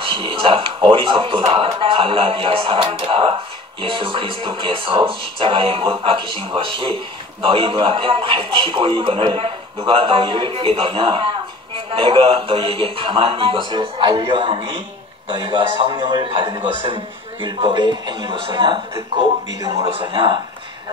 시작. 어리석도다 갈라디아 사람들아, 예수 그리스도께서 십자가에 못 박히신 것이 너희 눈앞에 밝히 보이거늘 누가 너희를 깨더냐. 내가 너희에게 다만 이것을 알려하노니 너희가 성령을 받은 것은 율법의 행위로서냐 듣고 믿음으로서냐.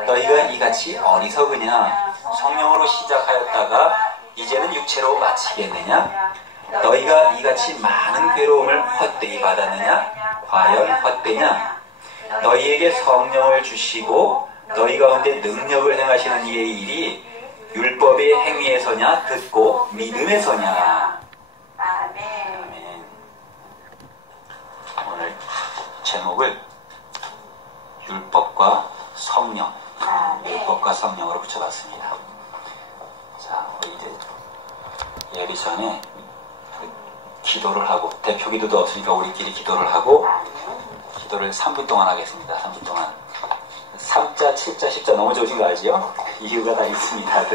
너희가 이같이 어리석으냐. 성령으로 시작하였다가 이제는 육체로 마치겠느냐. 너희가 이같이 많은 괴로움을 헛되이 받았느냐. 과연 헛되냐. 너희에게 성령을 주시고 너희 가운데 능력을 행하시는 이의 일이 율법의 행위에서냐 듣고 믿음에서냐. 아멘. 오늘 제목을 율법과 성령, 율법과 성령으로 붙여봤습니다. 자, 우리 이제 예비 전에 기도를 하고, 대표 기도도 없으니까 우리끼리 기도를 하고, 기도를 3분 동안 하겠습니다. 3분 동안. 3자, 7자, 10자 너무 좋으신 거 알지요? 이유가 다 있습니다.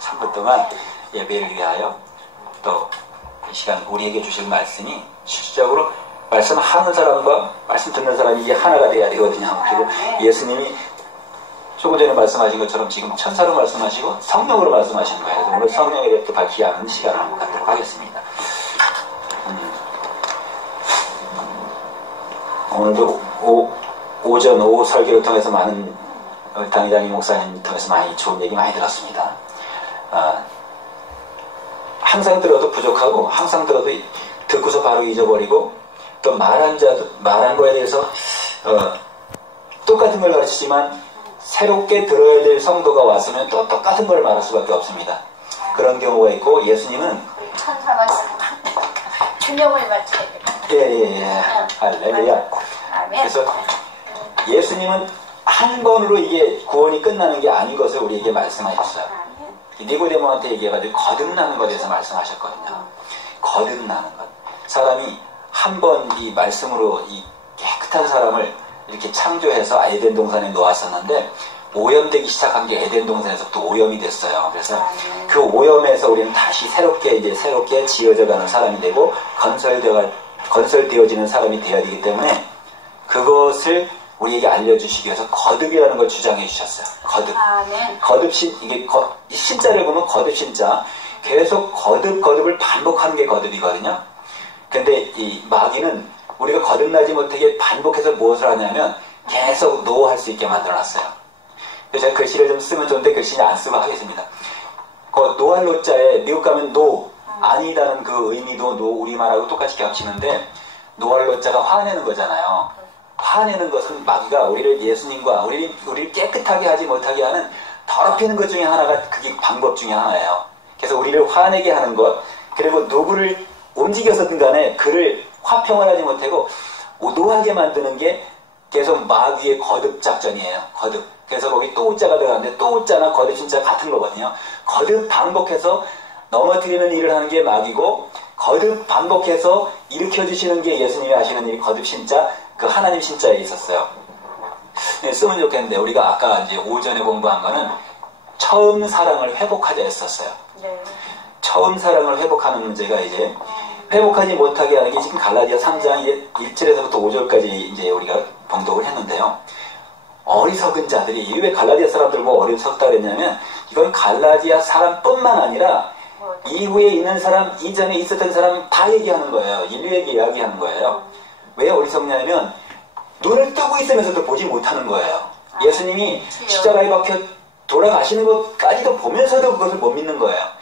3분 동안 예배를 위하여 또 이 시간 우리에게 주실 말씀이 실질적으로 말씀하는 사람과 말씀 듣는 사람이 이게 하나가 돼야 되거든요. 그리고 예수님이 조금 전에 말씀하신 것처럼 지금 천사로 말씀하시고 성령으로 말씀하시는 거예요. 그래서 오늘 성령에 대해 또 밝히 하는 시간을 한번 갖도록 하겠습니다. 오늘도 오전, 오후 설교를 통해서 많은 당회장님, 목사님 통해서 많이 좋은 얘기 많이 들었습니다. 항상 들어도 부족하고 항상 들어도 듣고서 바로 잊어버리고 또 말한 거에 대해서 똑같은 걸 가르치지만 새롭게 들어야 될 성도가 왔으면 또 똑같은 걸 말할 수밖에 없습니다. 그런 경우가 있고 예수님은 천사만 균형을 맞춰야 돼요. 예. 할렐루야. 그래서 예수님은 한 번으로 이게 구원이 끝나는 게 아닌 것을 우리에게 말씀하셨어요. 니고데모한테 얘기해가지고 거듭나는 것에 대해서 말씀하셨거든요. 거듭나는 것. 사람이 한 번 이 말씀으로 이 깨끗한 사람을 이렇게 창조해서 에덴 동산에 놓았었는데 오염되기 시작한 게 에덴 동산에서 또 오염이 됐어요. 그래서 그 오염에서 우리는 다시 새롭게 지어져가는 사람이 되고 건설되어지는 사람이 되어야 되기 때문에 그것을 우리에게 알려주시기 위해서 거듭이라는 걸 주장해 주셨어요. 이 신자를 보면 거듭 신자. 계속 거듭을 반복하는 게 거듭이거든요. 근데 이 마귀는 우리가 거듭나지 못하게 반복해서 무엇을 하냐면 계속 노할 수 있게 만들어놨어요. 그래서 제가 글씨를 좀 쓰면 좋은데 글씨는 안 쓰고 하겠습니다. 노할 노자에 미국 가면 노, 아니다는 그 의미도 우리말하고 똑같이 겹치는데 노할 노자가 화내는 거잖아요. 화내는 것은 마귀가 우리를 예수님과 우리를 깨끗하게 하지 못하게 하는 더럽히는 것 중에 하나가 그게 방법 중에 하나예요. 그래서 우리를 화내게 하는 것, 그리고 누구를 움직여서든 간에 그를 화평을 하지 못하고 노하게 만드는 게 계속 마귀의 거듭 작전이에요. 거듭. 그래서 거기 또 우자가 들어가는데 또 우자나 거듭 신자 같은 거거든요. 거듭 반복해서 넘어뜨리는 일을 하는 게 마귀고 거듭 반복해서 일으켜주시는 게 예수님이 하시는 일이 거듭 신자, 그 하나님 신자에 있었어요. 쓰면 좋겠는데 우리가 아까 이제 오전에 공부한 거는 처음 사랑을 회복하자 했었어요. 네. 처음 사랑을 회복하는 문제가 이제 회복하지 못하게 하는 게 지금 갈라디아 3장 이제 1절에서부터 5절까지 이제 우리가 봉독을 했는데요. 어리석은 자들이 왜 갈라디아 사람들 뭐 어리석다 그랬냐면 이건 갈라디아 사람뿐만 아니라 이후에 있는 사람, 이전에 있었던 사람 다 얘기하는 거예요. 인류에게 이야기하는 거예요. 왜 어리석냐면 눈을 뜨고 있으면서도 보지 못하는 거예요. 예수님이 십자가에 박혀 돌아가시는 것까지도 보면서도 그것을 못 믿는 거예요.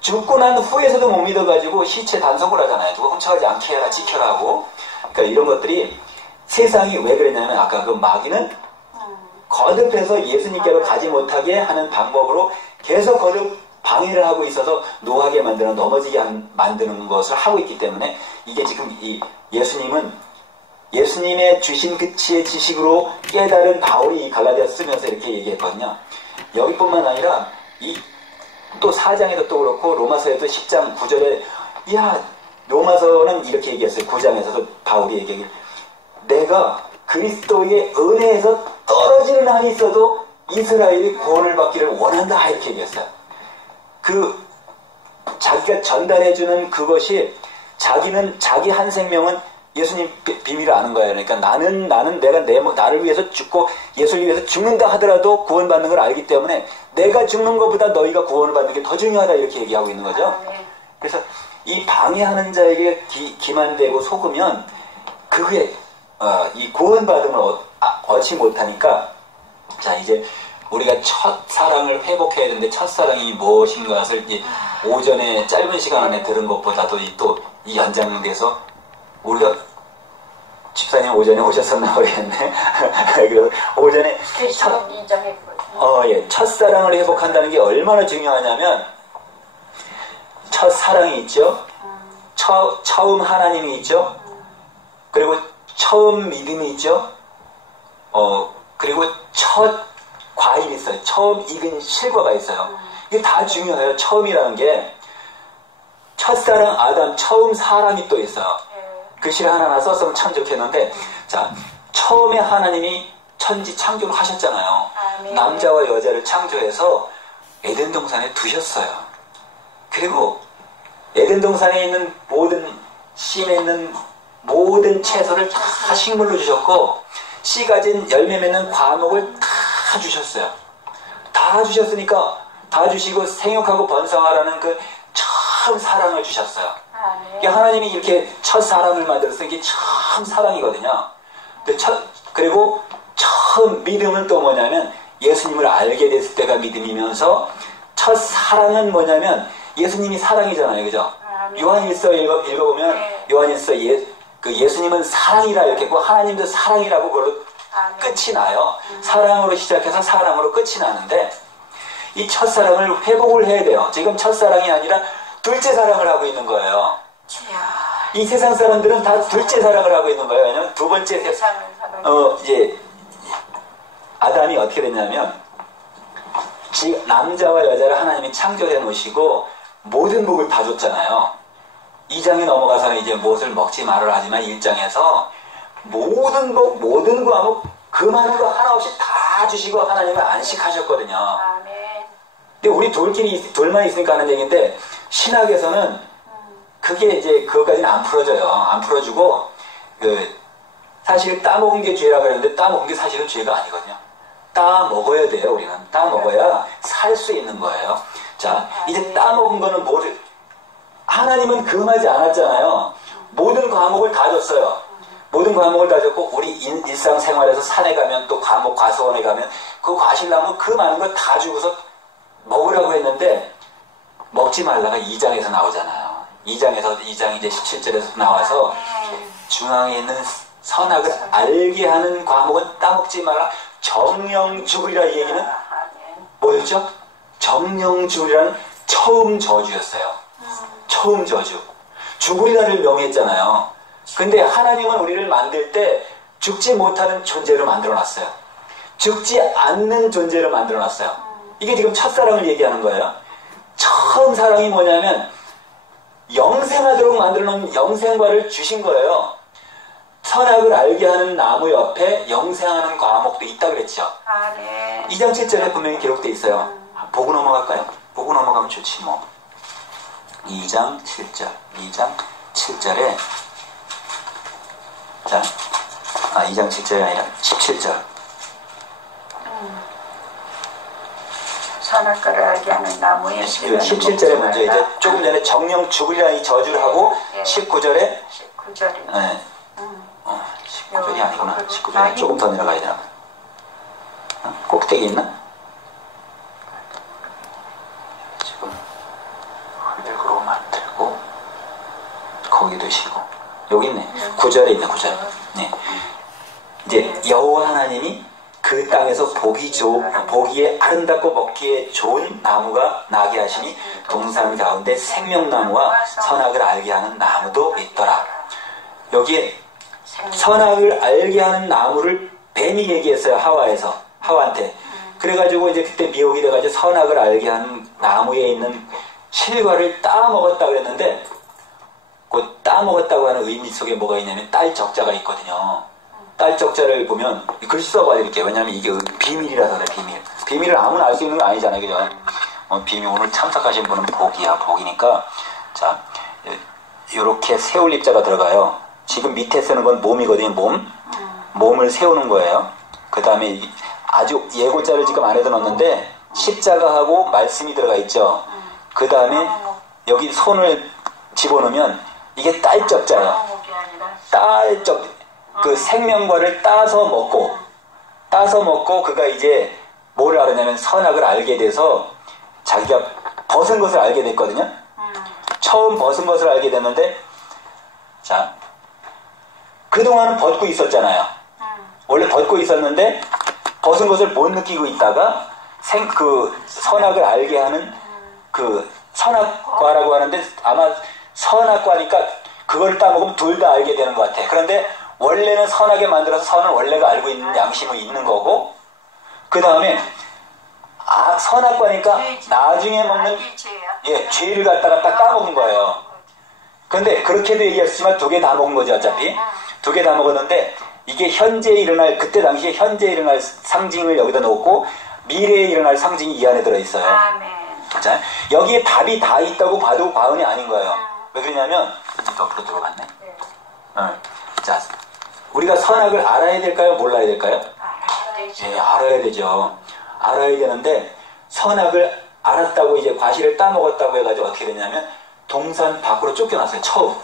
죽고 난 후에서도 못 믿어가지고 시체 단속을 하잖아요. 누가 훔쳐가지 않게 해라, 지켜라 하고. 그러니까 이런 것들이 세상이 왜 그랬냐면 아까 그 마귀는 거듭해서 예수님께로 가지 못하게 하는 방법으로 계속 거듭 방해를 하고 있어서 노하게 만드는, 넘어지게 만드는 것을 하고 있기 때문에 이게 지금 이 예수님의 주신 그 지혜 지식으로 깨달은 바울이 이 갈라디아 쓰면서 이렇게 얘기했거든요. 여기뿐만 아니라 또 4장에도 또 그렇고 로마서에도 10장 9절에 로마서는 이렇게 얘기했어요. 9장에서도 바울이 얘기해 내가 그리스도의 은혜에서 떨어지는 한이 있어도 이스라엘이 구원을 받기를 원한다 이렇게 얘기했어요. 그 자기가 전달해주는 그것이 자기는 자기 한 생명은 예수님 비밀을 아는 거예요. 그러니까 나는 내가 나를 위해서 죽고 예수를 위해서 죽는다 하더라도 구원받는 걸 알기 때문에 내가 죽는 것보다 너희가 구원을 받는 게 더 중요하다 이렇게 얘기하고 있는 거죠. 그래서 이 방해하는 자에게 기만되고 속으면 그게 이 구원받음을 얻지 못하니까 자 이제 우리가 첫사랑을 회복해야 되는데 첫사랑이 무엇인가 것을 이제 오전에 짧은 시간 안에 들은 것보다도 또 이 연장돼서 우리가 집사님 오전에 오셨었나 모르겠네. 그래서 오전에 첫사랑을 회복한다는 게 얼마나 중요하냐면 첫사랑이 있죠. 처음 하나님이 있죠. 그리고 처음 믿음이 있죠. 그리고 첫 과일이 있어요. 처음 익은 실과가 있어요. 이게 다 중요해요. 처음이라는 게 첫사랑 아담 처음 사람이 또 있어요. 글씨를 하나하나 썼으면 참 좋겠는데 자 처음에 하나님이 천지 창조를 하셨잖아요. 남자와 여자를 창조해서 에덴 동산에 두셨어요. 그리고 에덴 동산에 있는 모든 씨에 있는 모든 채소를 다 식물로 주셨고 씨 가진 열매 맺는 과목을 다 주셨어요. 다 주셨으니까 다 주시고 생육하고 번성하라는 그 처음 사랑을 주셨어요. 하나님이 이렇게 첫 사람을 만들어서 이게 처음 사랑이거든요. 그리고 처음 믿음은 또 뭐냐면 예수님을 알게 됐을 때가 믿음이면서 첫 사랑은 뭐냐면 예수님이 사랑이잖아요. 그죠? 요한일서 읽어보면 요한일서 예수님은 사랑이라 이렇게 했고 하나님도 사랑이라고 그걸로 끝이 나요. 사랑으로 시작해서 사랑으로 끝이 나는데 이 첫사랑을 회복을 해야 돼요. 지금 첫사랑이 아니라 둘째 사랑을 하고 있는 거예요. 이 세상 사람들은 다 둘째 사랑을 하고 있는 거예요. 왜냐면 두 번째 이제 아담이 어떻게 됐냐면 남자와 여자를 하나님이 창조해 놓으시고 모든 복을 다 줬잖아요. 2장에 넘어가서는 이제 무엇을 먹지 말으라 하지만 1장에서 모든 복, 모든 과목 그 많은 거 하나 없이 다 주시고 하나님을 안식하셨거든요. 근데 우리 둘만 있으니까 하는 얘기인데 신학에서는 그게 이제 그것까지는 안 풀어져요. 안 풀어주고 사실 따먹은 게 죄라고 그러는데 따먹은 게 사실은 죄가 아니거든요. 따먹어야 돼요. 우리는 따먹어야 살 수 있는 거예요. 자 이제 따먹은 거는 뭐를 하나님은 금하지 않았잖아요. 모든 과목을 다 줬어요. 모든 과목을 다 줬고 우리 일상생활에서 산에 가면 또 과수원에 가면 그 과실나무 그 많은 걸 다 주고서 먹으라고 했는데 먹지 말라가 2장에서 나오잖아요. 2장 이제 17절에서 나와서 중앙에 있는 선악을 알게 하는 과목은 따먹지 마라. 정령 죽으리라. 이 얘기는 뭐였죠? 정령 죽으리라는 처음 저주였어요. 처음 저주. 죽으리라를 명했잖아요. 근데 하나님은 우리를 만들 때 죽지 못하는 존재로 만들어놨어요. 죽지 않는 존재로 만들어놨어요. 이게 지금 첫사랑을 얘기하는 거예요. 처음 사랑이 뭐냐면 영생하도록 만들어놓은 영생과를 주신 거예요. 선악을 알게 하는 나무 옆에 영생하는 과목도 있다 그랬죠. 2장 7절에 분명히 기록되어 있어요. 보고 넘어갈까요? 보고 넘어가면 좋지 뭐. 2장 7절 2장 7절에 자, 2장 7절이 아니라 17절 선악과를 알게 하는 나무의 17절에 먼저 이제 조금 전에 정령 죽으리라 이 저주를 하고 19절에 19절이 아니구나. 19절에 조금 더 내려가야 되나? 꼭대기 있나? 지금 흙으로 만들고 거기도 쉬고 여기 있네. 9절에 있네. 9절. 네. 이제 여호와 하나님이 그 땅에서 보기에 아름답고 먹기에 좋은 나무가 나게 하시니 동산 가운데 생명나무와 선악을 알게 하는 나무도 있더라. 여기에 선악을 알게 하는 나무를 뱀이 얘기했어요. 하와한테. 그래가지고 이제 그때 미혹이 돼가지고 선악을 알게 하는 나무에 있는 실과를 따먹었다 그랬는데 그 따먹었다고 하는 의미 속에 뭐가 있냐면 딸 적자가 있거든요. 딸 적자를 보면 글씨 써봐드릴게요. 왜냐면 이게 비밀이라서 그래. 비밀을 아무나 알 수 있는 건 아니잖아요. 그죠? 비밀 오늘 참석하신 분은 복이야. 복이니까 자 이렇게 세울 입자가 들어가요. 지금 밑에 쓰는 건 몸이거든요. 몸을 세우는 거예요. 그 다음에 아주 예고자를 지금 안에다 넣었는데 십자가하고 말씀이 들어가 있죠. 그 다음에 여기 손을 집어넣으면 이게 딸적자예요. 딸적, 그 생명과를 따서 먹고 그가 이제 뭘 알았냐면 선악을 알게 돼서 자기가 벗은 것을 알게 됐거든요. 처음 벗은 것을 알게 됐는데, 자, 그동안은 벗고 있었잖아요. 원래 벗고 있었는데 벗은 것을 못 느끼고 있다가 그 선악을 알게 하는 그 선악과라고 하는데, 아마 선악과니까 그걸 따먹으면 둘 다 알게 되는 것 같아. 그런데 원래는 선하게 만들어서 선은 원래가 알고 있는 양심이 있는 거고, 그 다음에 선악과니까 나중에 먹는 죄를 갖다가 딱 따먹은 거예요. 그런데 그렇게도 얘기했지만 두 개 다 먹은 거죠. 어차피 두 개 다 먹었는데, 이게 현재에 일어날, 그때 당시에 현재에 일어날 상징을 여기다 놓고 미래에 일어날 상징이 이 안에 들어있어요. 자, 여기에 답이 다 있다고 봐도 과언이 아닌 거예요. 왜 그러냐면, 또 앞으로 들어갔네. 자, 우리가 선악을 알아야 될까요? 몰라야 될까요? 예, 알아야 되죠. 알아야 되는데, 선악을 알았다고 이제 과실을 따먹었다고 해가지고 어떻게 되냐면, 동산 밖으로 쫓겨났어요. 처음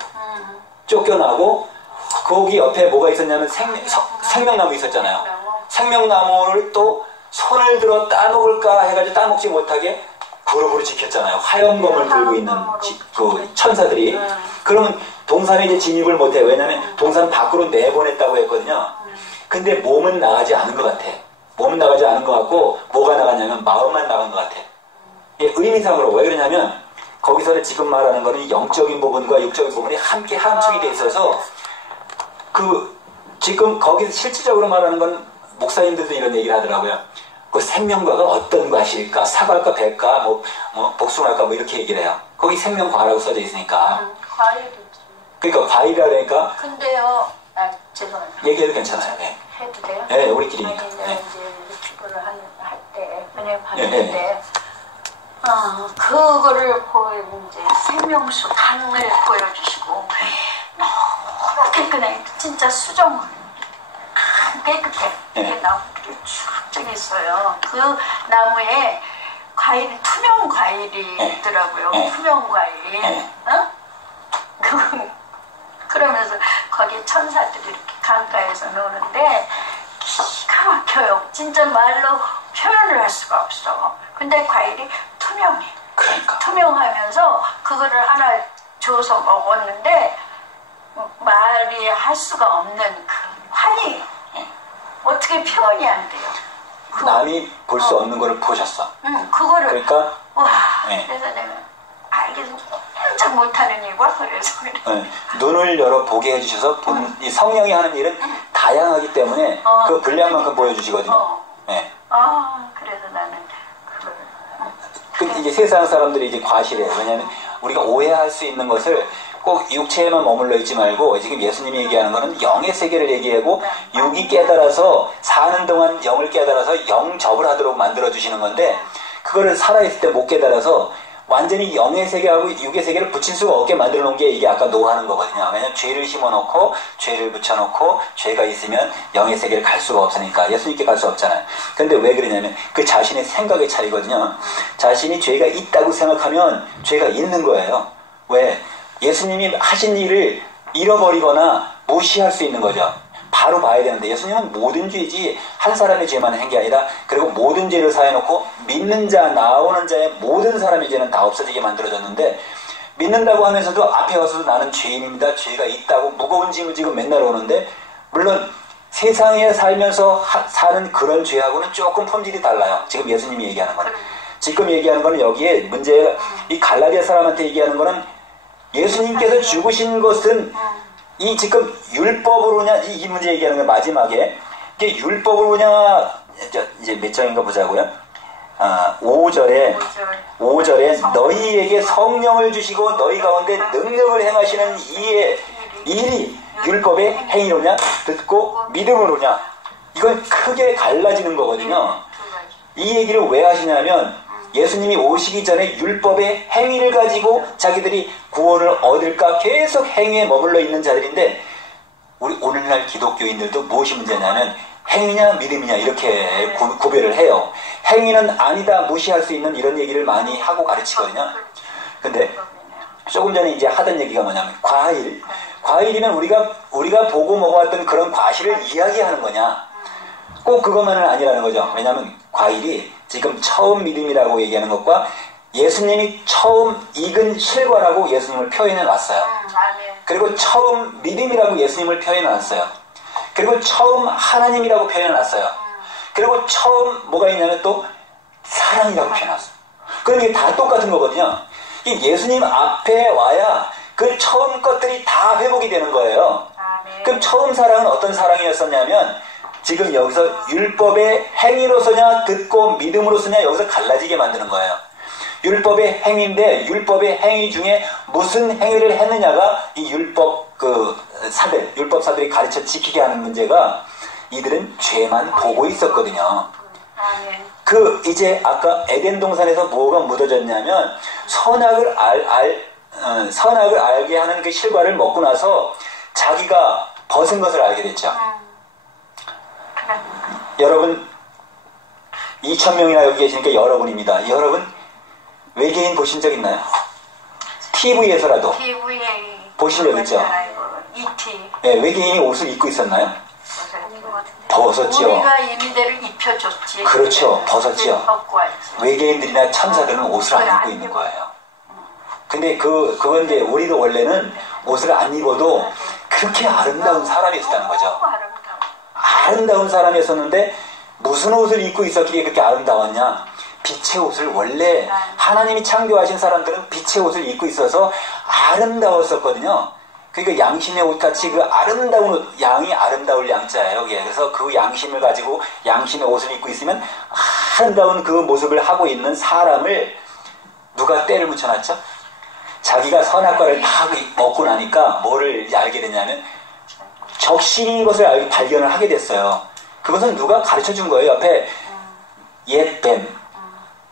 쫓겨나고, 거기 옆에 뭐가 있었냐면 생명나무 있었잖아요. 생명나무를 또 손을 들어 따먹을까 해가지고 따먹지 못하게 부르부르 지켰잖아요. 화염검을 들고 있는 그 천사들이. 그러면 동산에 이제 진입을 못해. 왜냐면 동산 밖으로 내보냈다고 했거든요. 근데 몸은 나가지 않은 것 같아. 몸은 나가지 않은 것 같고, 뭐가 나갔냐면 마음만 나간 것 같아. 예, 의미상으로. 왜 그러냐면 거기서는 지금 말하는 거는 영적인 부분과 육적인 부분이 함께 함축이 돼 있어서, 지금 거기서 실질적으로 말하는 건 목사님들도 이런 얘기를 하더라고요. 그 생명과가 어떤 과실일까? 사과일까? 배일까? 뭐 복숭아일까? 뭐 이렇게 얘기를 해요. 거기 생명과라고 써져 있으니까. 과일이지. 그러니까 과일이라 그러니까. 근데요, 죄송합니다. 얘기해도 괜찮아요. 네. 해도 돼요? 네, 우리끼리니까. 아니, 내가 네. 이제 유튜브를 할 때, 은혜 받는데, 그거를 보이면 이제 생명수 강을 보여주시고, 너무 깨끗해. 진짜 수정은 깨끗해. 이게 나무들이 쭉 있어요. 그 나무에 과일이, 투명 과일이 있더라고요. 투명 과일. 그러면서 거기 천사들이 이렇게 강가에서 노는데 기가 막혀요. 진짜 말로 표현을 할 수가 없어. 근데 과일이 투명해. 그러니까. 투명하면서 그거를 하나 줘서 먹었는데 말이 할 수가 없는 그 환희. 어떻게 표현이 안 돼요. 남이 볼 수 없는 거를 보셨어. 그거를. 그러니까. 와. 네. 그래서 내가 알겠어. 꼼짝 못하는 일과 그래서. 네. 눈을 열어 보게 해주셔서 이 성령이 하는 일은 다양하기 때문에 그 분량만큼 보여주시거든요. 네. 그래서 나는 그거를. 이게 세상 사람들이 이제 과실해요. 왜냐하면 우리가 오해할 수 있는 것을 꼭 육체에만 머물러 있지 말고, 지금 예수님이 얘기하는 거는 영의 세계를 얘기하고, 육이 깨달아서 사는 동안 영을 깨달아서 영접을 하도록 만들어 주시는 건데, 그거를 살아있을 때 못 깨달아서 완전히 영의 세계하고 육의 세계를 붙일 수가 없게 만들어 놓은 게 이게 아까 노하는 거거든요. 왜냐면 죄를 심어놓고 죄를 붙여놓고 죄가 있으면 영의 세계를 갈 수가 없으니까 예수님께 갈 수 없잖아요. 근데 왜 그러냐면 그 자신의 생각의 차이거든요. 자신이 죄가 있다고 생각하면 죄가 있는 거예요. 왜? 예수님이 하신 일을 잃어버리거나 무시할 수 있는 거죠. 바로 봐야 되는데, 예수님은 모든 죄지 한 사람의 죄만 한 게 아니라, 그리고 모든 죄를 사해놓고 믿는 자, 나오는 자의 모든 사람의 죄는 다 없어지게 만들어졌는데, 믿는다고 하면서도 앞에 와서도 나는 죄인입니다, 죄가 있다고 무거운 짐을 지금 맨날 오는데, 물론 세상에 살면서 사는 그런 죄하고는 조금 품질이 달라요. 지금 예수님이 얘기하는 거는. 지금 얘기하는 거는 여기에 문제가, 이 갈라디아 사람한테 얘기하는 거는 예수님께서 죽으신 것은 이 지금 율법으로냐, 이 문제 얘기하는 건 마지막에 이게 율법으로냐, 이제 몇 장인가 보자고요. 5절에 너희에게 성령을 주시고 너희 가운데 능력을 행하시는 이의 일이 율법의 행위로냐 듣고 믿음으로냐. 이건 크게 갈라지는 거거든요. 이 얘기를 왜 하시냐면 예수님이 오시기 전에 율법의 행위를 가지고 자기들이 구원을 얻을까 계속 행위에 머물러 있는 자들인데, 우리 오늘날 기독교인들도 무엇이 문제냐면 행위냐 믿음이냐 이렇게 구별을 해요. 행위는 아니다, 무시할 수 있는 이런 얘기를 많이 하고 가르치거든요. 근데 조금 전에 이제 하던 얘기가 뭐냐면 과일이면 우리가 보고 먹어왔던 그런 과실을 이야기하는 거냐, 꼭 그것만은 아니라는 거죠. 왜냐하면 과일이 지금 처음 믿음이라고 얘기하는 것과 예수님이 처음 익은 실과라고 예수님을 표현해 놨어요. 그리고 처음 믿음이라고 예수님을 표현해 놨어요. 그리고 처음 하나님이라고 표현해 놨어요. 그리고 처음 뭐가 있냐면 또 사랑이라고 표현해 놨어요. 그럼 이게 다 똑같은 거거든요. 이 예수님 앞에 와야 그 처음 것들이 다 회복이 되는 거예요. 그럼 처음 사랑은 어떤 사랑이었었냐면, 지금 여기서 율법의 행위로서냐 듣고 믿음으로서냐 여기서 갈라지게 만드는 거예요. 율법의 행위인데 율법의 행위 중에 무슨 행위를 했느냐가 이 율법사들이 가르쳐 지키게 하는 문제가, 이들은 죄만 보고 있었거든요. 이제 아까 에덴 동산에서 뭐가 묻어졌냐면 선악을 알게 하는 그 실과를 먹고 나서 자기가 벗은 것을 알게 됐죠. 여러분 2,000명이나 여기 계시니까 여러분입니다. 여러분 외계인 보신 적 있나요? TV에서라도 보신 적 있죠? 네, 외계인이 옷을 입고 있었나요? 벗었죠. 우리가 임의대로 입혀줬지. 그렇죠. 벗었죠. 외계인들이나 천사들은 옷을 안 입고 있는 거예요. 근데 그건 이제 우리도 원래는 옷을 안 입어도 그렇게 아름다운 사람이 있었다는 거죠. 아름다운 사람이었었는데 무슨 옷을 입고 있었기에 그렇게 아름다웠냐? 빛의 옷을, 원래 하나님이 창조하신 사람들은 빛의 옷을 입고 있어서 아름다웠었거든요. 그러니까 양심의 옷같이 그 아름다운 옷, 양이 아름다울 양자예요. 그래서 그 양심을 가지고 양심의 옷을 입고 있으면 아름다운 그 모습을 하고 있는 사람을 누가 때를 묻혀놨죠? 자기가 선악과를 다 먹고 나니까 뭐를 알게 되냐면 적신인 것을 발견을 하게 됐어요. 그것은 누가 가르쳐준 거예요. 옆에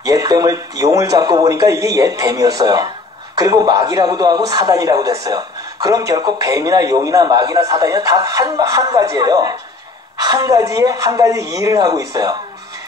옛뱀을 용을 잡고 보니까 이게 옛뱀이었어요. 그리고 마귀라고도 하고 사단이라고도 했어요. 그럼 결코 뱀이나 용이나 마귀나 사단이나 다 한 가지예요. 한 가지 일을 하고 있어요.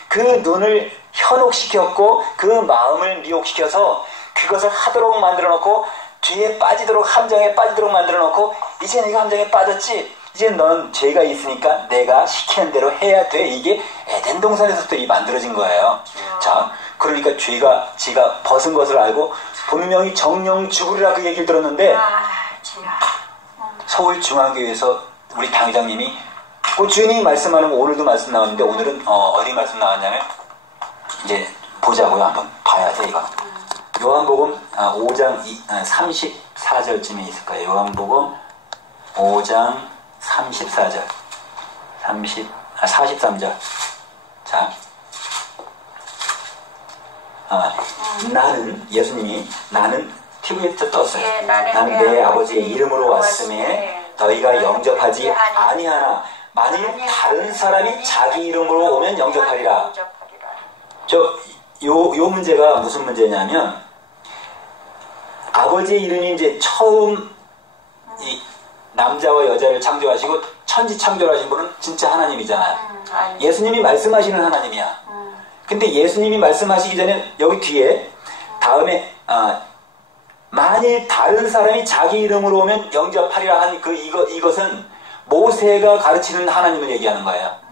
그 눈을 현혹시켰고 그 마음을 미혹시켜서 그것을 하도록 만들어 놓고 죄에 빠지도록, 함정에 빠지도록 만들어 놓고, 이제 네가 함정에 빠졌지? 이제 넌 죄가 있으니까 내가 시키는 대로 해야 돼. 이게 에덴 동산에서부터 만들어진 거예요. 자, 그러니까 지가 벗은 것을 알고 분명히 정령 죽으리라 그 얘기를 들었는데, 서울중앙교회에서 우리 당회장님이 꾸준히 말씀하는 거, 오늘도 말씀 나왔는데, 오늘은 어디 말씀 나왔냐면, 이제 보자고요. 한번 봐야 돼 이거. 요한복음 5장 34절쯤에 있을 거예요. 요한복음 5장 34절 43절. 자, 예수님이 나는 TV에 떴어요. 나는 내 아버지의 이름으로 왔음에 너희가 영접하지 아니하나 만일 다른 사람이 자기 이름으로 오면 영접하리라. 요 문제가 무슨 문제냐면, 아버지의 이름이 이제 처음 이 남자와 여자를 창조하시고 천지 창조하신 분은 진짜 하나님이잖아요. 예수님이 말씀하시는 하나님이야. 근데 예수님이 말씀하시기 전에 여기 뒤에 다음에 만일 다른 사람이 자기 이름으로 오면 영접하리라 한 이것은 모세가 가르치는 하나님을 얘기하는 거예요.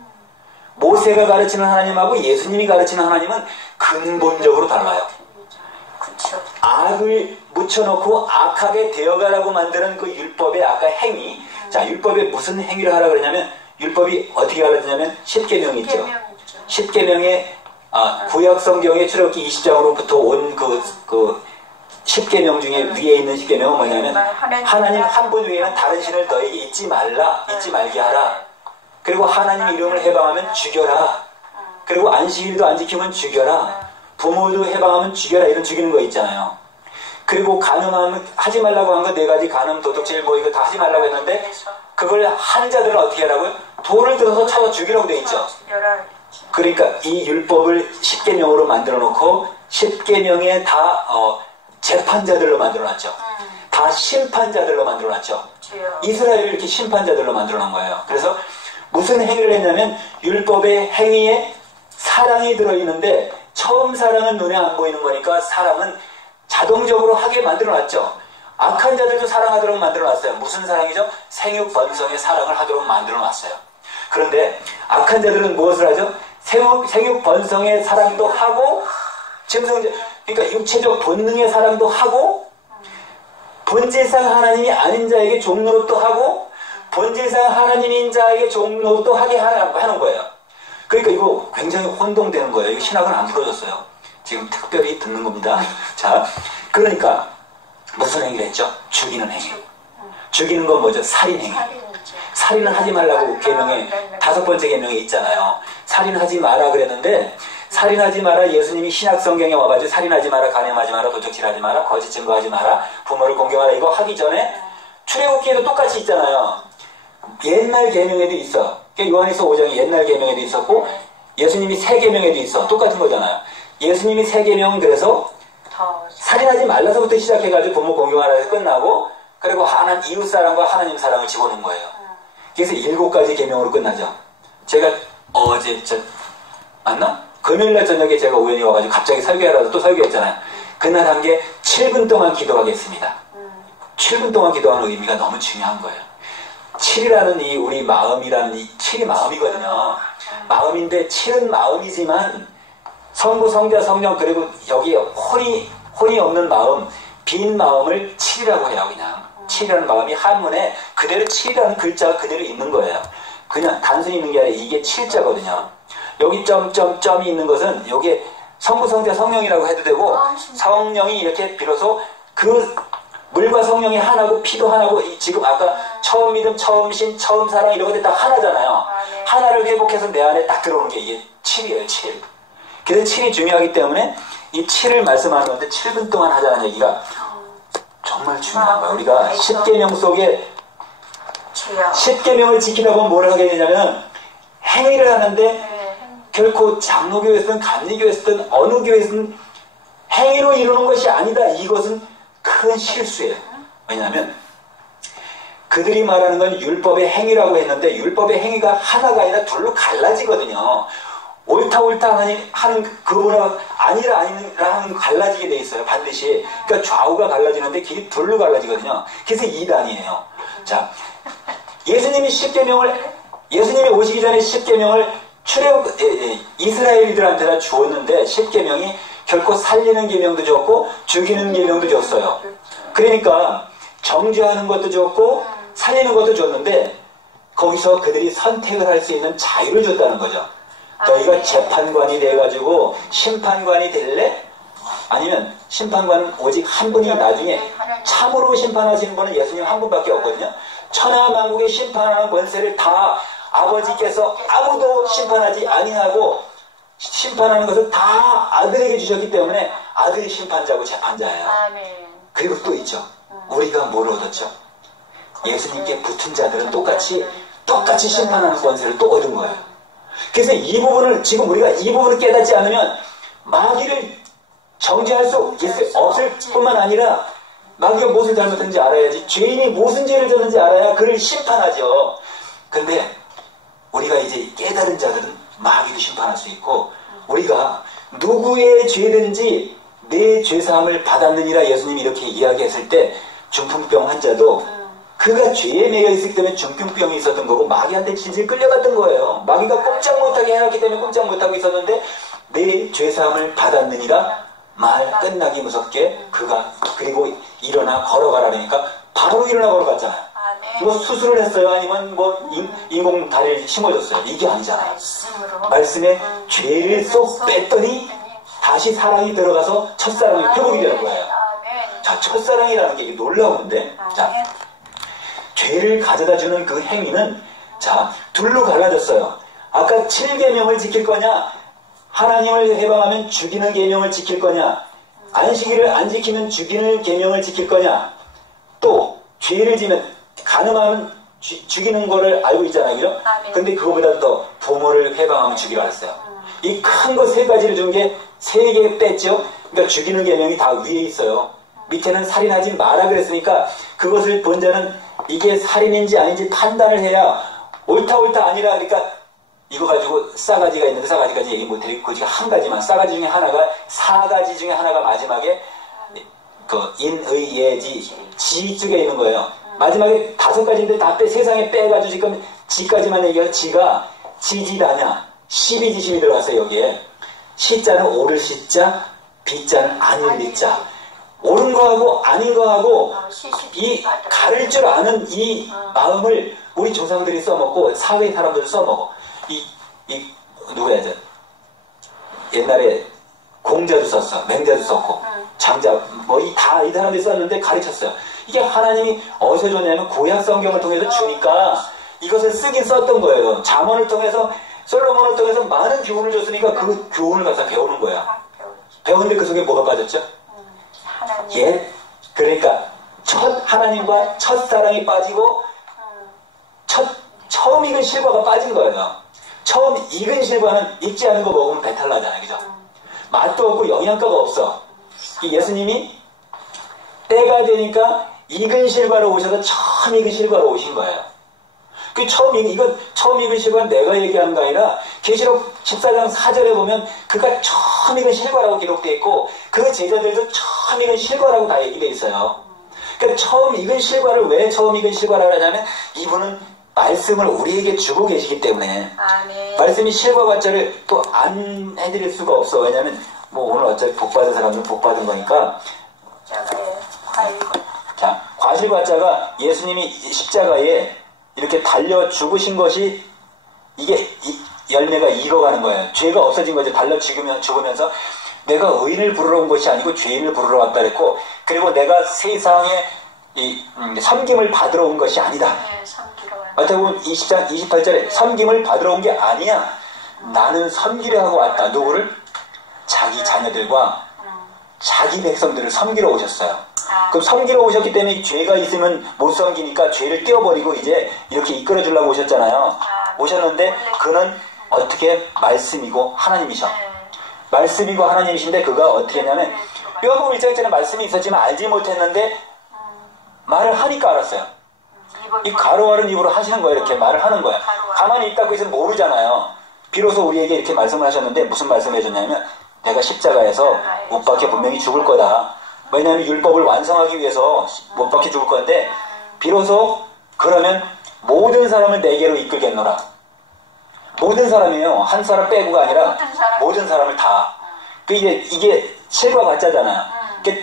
모세가 가르치는 하나님하고 예수님이 가르치는 하나님은 근본적으로 달라요. 악을 묻혀놓고 악하게 되어가라고 만드는 그 율법의 아까 행위. 자, 율법에 무슨 행위를 하라 그러냐면, 율법이 어떻게 가르치냐면 10계명이 있죠. 10계명에 구약 성경의 출애굽기 20장으로부터 온 그 10계명 중에 위에 있는 10계명은 뭐냐면, 하나님 한 분 외에는 다른 신을 너에게 잊지 말게 하라. 그리고 하나님 이름을 해방하면 죽여라. 그리고 안식일도 안 지키면 죽여라. 부모도 해방하면 죽여라. 이런 죽이는 거 있잖아요. 그리고 간음하면 하지 말라고 한 거 4가지, 간음, 도둑질 뭐 이거 다 하지 말라고 했는데, 그걸 한 자들은 어떻게 하라고요? 돌을 들어서 쳐서 죽이라고 돼 있죠. 그러니까 이 율법을 10계명으로 만들어 놓고 10계명에 다 재판자들로 만들어놨죠. 다 심판자들로 만들어놨죠. 이스라엘을 이렇게 심판자들로 만들어놓은 거예요. 그래서 무슨 행위를 했냐면 율법의 행위에 사랑이 들어있는데 처음 사랑은 눈에 안 보이는 거니까 사랑은 자동적으로 하게 만들어놨죠. 악한 자들도 사랑하도록 만들어놨어요. 무슨 사랑이죠? 생육 번성의 사랑을 하도록 만들어놨어요. 그런데 악한 자들은 무엇을 하죠? 생육 번성의 사랑도 하고 그러니까 육체적 본능의 사랑도 하고 본질상 하나님이 아닌 자에게 종노릇도 하고 본질상 하나님인 자에게 종노릇도 하게 하는 거예요. 그러니까 이거 굉장히 혼동되는 거예요. 이거 신학은 안 풀어졌어요. 지금 특별히 듣는 겁니다. 자, 그러니까 무슨 행위를 했죠? 죽이는 행위. 죽이는 건 뭐죠? 살인 행위. 살인은 하지 말라고 계명에 5번째 계명에 있잖아요. 살인하지 마라 그랬는데 살인하지 마라 예수님이 신약 성경에 와가지고 살인하지 마라, 간음하지 마라, 도적질하지 마라, 거짓 증거하지 마라, 부모를 공경하라 이거 하기 전에 출애굽기에도 똑같이 있잖아요. 옛날 계명에도 있어. 요한일서 5장이 옛날 계명에도 있었고 예수님이 새 계명에도 있어. 똑같은 거잖아요. 예수님이 새 계명은 그래서 살인하지 말라서부터 시작해가지고 부모 공경하라 해서 끝나고 그리고 이웃 사랑과 하나님 사랑을 집어넣은 거예요. 그래서 7가지 계명으로 끝나죠. 제가 어제 맞나? 금요일날 저녁에 제가 우연히 와가지고 갑자기 설교하라고 또 설교했잖아요. 그날 한 게 7분 동안 기도하겠습니다. 7분 동안 기도하는 의미가 너무 중요한 거예요. 7이라는 이 우리 마음이라는 이 7이 마음이거든요. 마음인데 7은 마음이지만 성부, 성자, 성령 그리고 여기에 혼이 없는 마음, 빈 마음을 7이라고 해요. 그냥 7이라는 마음이 한문에 그대로 7이라는 글자가 그대로 있는 거예요. 그냥 단순히 있는 게 아니라 이게 7자거든요. 여기 점점점이 있는 것은 여기에 성부, 성자, 성령이라고 해도 되고 성령이 이렇게 비로소 그 물과 성령이 하나고 피도 하나고 지금 아까 처음 믿음, 처음 신, 처음 사랑 이런 것들 다 하나잖아요. 하나를 회복해서 내 안에 딱 들어오는 게 이게 7이에요. 7. 그래서 7이 중요하기 때문에 이 7을 말씀하는 건데 7분 동안 하자는 얘기가 정말 중요한 거예요. 우리가 10계명 속에 10계명을 지키다 보면 뭘 하게 되냐면 행위를 하는데 결코 장로교에서든 감리교에서든 어느 교회에서든 행위로 이루는 것이 아니다. 이것은 큰 실수예요. 왜냐하면 그들이 말하는 건 율법의 행위라고 했는데 율법의 행위가 하나가 아니라 둘로 갈라지거든요. 옳다 하는 그보다 아니라 하는 갈라지게 돼 있어요. 반드시. 그러니까 좌우가 갈라지는데 길이 둘로 갈라지거든요. 그래서 2단이에요. 자, 예수님이 오시기 전에 10계명을 이스라엘이들한테다 주었는데 10계명이 결코 살리는 계명도 줬고 죽이는 계명도 줬어요. 그러니까 정죄하는 것도 줬고 살리는 것도 줬는데 거기서 그들이 선택을 할 수 있는 자유를 줬다는 거죠. 너희가 재판관이 돼가지고 심판관이 될래? 아니면 심판관은 오직 한 분이 나중에 참으로 심판하시는 분은 예수님 한 분밖에 없거든요. 천하만국의 심판하는 권세를 다 아버지께서 아무도 심판하지 아니하고 심판하는 것을 다 아들에게 주셨기 때문에 아들이 심판자고 재판자예요. 그리고 또 있죠. 우리가 뭘 얻었죠? 예수님께 붙은 자들은 똑같이 심판하는 권세를 또 얻은 거예요. 그래서 이 부분을 지금 우리가 이 부분을 깨닫지 않으면 마귀를 정죄할 수 없을 뿐만 아니라 마귀가 무엇을 잘못했는지 알아야지 죄인이 무슨 죄를 졌는지 알아야 그를 심판하죠. 근데 우리가 이제 깨달은 자들은 마귀도 심판할 수 있고 우리가 누구의 죄든지 내 죄사함을 받았느니라 예수님이 이렇게 이야기했을 때 중풍병 환자도 그가 죄에 매여 있었기 때문에 중풍병이 있었던 거고 마귀한테 질질 끌려갔던 거예요. 마귀가 꼼짝 못하게 해놨기 때문에 꼼짝 못하고 있었는데 내 죄사함을 받았느니라 말 끝나기 무섭게 그가 그리고 일어나 걸어가라 그러니까 바로 일어나 걸어갔잖아요. 뭐 수술을 했어요? 아니면 뭐 인공 다리를 심어줬어요? 이게 아니잖아요. 말씀에 죄를 쏙 뺐더니 다시 사랑이 들어가서 첫사랑이 회복이 되는 거예요. 자, 첫사랑이라는 게 놀라운데 자, 죄를 가져다 주는 그 행위는 자, 둘로 갈라졌어요. 아까 7계명을 지킬 거냐 하나님을 해방하면 죽이는 계명을 지킬 거냐 안식일을 안 지키면 죽이는 계명을 지킬 거냐 또 죄를 지면 간음하면 죽이는 거를 알고 있잖아요. 그죠? 근데 그거보다 더 부모를 해방하면 죽이라 했어요. 이 큰 거 3가지를 준 게 3개 뺐죠. 그러니까 죽이는 계명이 다 위에 있어요. 밑에는 살인하지 마라 그랬으니까 그것을 본 자는 이게 살인인지 아닌지 판단을 해야 옳다 아니라 그러니까 이거 가지고 싸가지가 있는데 싸가지까지 얘기 못해요. 그 중에 한 가지만 싸가지 중에 하나가 4가지 중에 하나가 마지막에 그 인의 예지 지 쪽에 있는 거예요. 마지막에 5가지인데 다 세상에 빼가지고 지금 지까지만 얘기해서 지가 지지다냐 12지심이 들어갔어요. 여기에 시자는 옳을 시자 비자는 아닐 비자 옳은 거하고 아닌 거하고 이 가를 줄 아는 이 마음을 우리 조상들이 써먹고 사회 사람들 써먹어. 누구야, 옛날에 공자도 썼어, 맹자도 썼고, 장자, 이 사람들이 썼는데 가르쳤어요. 이게 하나님이 어디서 줬냐면 구약 성경을 통해서 주니까 이것을 쓰긴 썼던 거예요. 잠언을 통해서, 솔로몬을 통해서 많은 교훈을 줬으니까 그 교훈을 갖다 배우는 거야. 배우는데 그 속에 뭐가 빠졌죠? 예, 그러니까 첫 하나님과 첫 사랑이 빠지고 처음 익은 실과가 빠진 거예요. 처음 익은 실과는 익지 않은 거 먹으면 배탈 나잖아요. 그죠? 맛도 없고 영양가가 없어. 예수님이 때가 되니까 익은 실과로 오셔서 처음 익은 실과로 오신 거예요. 그 처음 익은 실과는 내가 얘기하는 거 아니라 계시록 14장 4절에 보면 그가 처음 익은 실과라고 기록되어 있고 그 제자들도 처음 익은 실과라고 다 얘기되어 있어요. 그러니까 처음 익은 실과를 왜 처음 익은 실과라고 하냐면 이분은 말씀을 우리에게 주고 계시기 때문에 말씀이 실과 과자를 또 안 해드릴 수가 없어. 왜냐면 오늘 어차피 복받은 사람은 복받은 거니까. 자, 과실 과자가 예수님이 십자가에 이렇게 달려 죽으신 것이 이게 열매가 익어가는 거예요. 죄가 없어진 거죠. 달려 죽으면서 내가 의인을 부르러 온 것이 아니고 죄인을 부르러 왔다 그랬고, 그리고 내가 세상에 섬김을 받으러 온 것이 아니다. 마태복음 20장 28절에 섬김을 받으러 온 게 아니야. 나는 섬기려 하고 왔다. 누구를? 자기 자녀들과 자기 백성들을 섬기러 오셨어요. 그럼 섬기러 오셨기 때문에 죄가 있으면 못 섬기니까 죄를 떼어버리고 이제 이렇게 이끌어 주려고 오셨잖아요. 오셨는데 그는 어떻게 말씀이고 하나님이셔. 말씀이고 하나님이신데 그가 어떻게 했냐면 요한복음 1장 전에 말씀이 있었지만 알지 못했는데 말을 하니까 알았어요. 이 가로와른 입으로 하시는 거예요. 이렇게 말을 하는 거야. 가만히 있다고 해서 모르잖아요. 비로소 우리에게 이렇게 말씀을 하셨는데 무슨 말씀을 해줬냐면 내가 십자가에서 못 박혀 분명히 죽을 거다. 왜냐하면 율법을 완성하기 위해서 못 박혀 죽을 건데 비로소 그러면 모든 사람을 내게로 이끌겠노라. 모든 사람이에요. 한 사람 빼고가 아니라 모든 사람을 다. 이게 실과 가짜잖아요.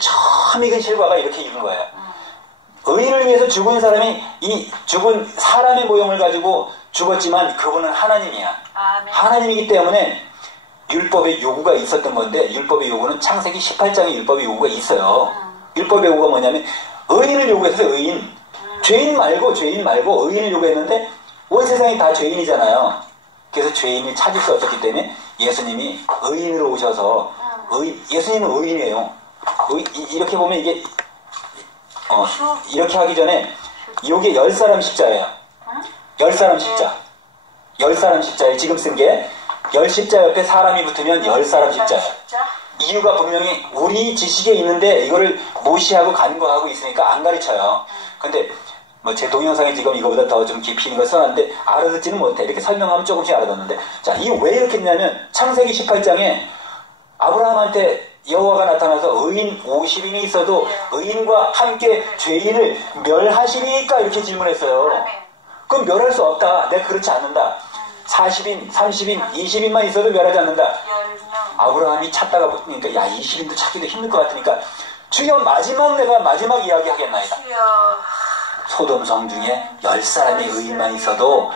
처음 익은 실과가 이렇게 익은 거예요. 의인을 위해서 죽은 사람이 이 죽은 사람의 모형을 가지고 죽었지만 그분은 하나님이야. 하나님이기 때문에 율법의 요구가 있었던 건데 율법의 요구는 창세기 18장에 율법의 요구가 있어요. 율법의 요구가 뭐냐면 의인을 요구했어요. 의인. 죄인 말고 의인을 요구했는데 온 세상이 다 죄인이잖아요. 그래서 죄인을 찾을 수 없었기 때문에 예수님이 의인으로 오셔서 예수님은 의인이에요. 이렇게 보면 이게 이렇게 하기 전에 이게 10사람 십자예요. 10사람 십자. 10사람 십자예요. 지금 쓴 게 10십자 옆에 사람이 붙으면 10사람 십자예요. 이유가 분명히 우리 지식에 있는데 이거를 무시하고 간과하고 있으니까 안 가르쳐요. 근데 제 동영상에 지금 이거보다 더 좀 깊이 있는 걸 써놨는데 알아듣지는 못해. 이렇게 설명하면 조금씩 알아듣는데 자, 이게 왜 이렇게 했냐면 창세기 18장에 아브라함한테 여호와가 나타나서 의인 50인이 있어도 의인과 함께 죄인을 멸하시니까 이렇게 질문했어요. 그럼 멸할 수 없다. 내가 그렇지 않는다. 40인, 30인, 20인만 있어도 멸하지 않는다. 아브라함이 찾다가 보니까 20인도 찾기도 힘들 것 같으니까 주여 내가 마지막 이야기 하겠나이다. 소돔성 중에 10사람의 의인만 있어도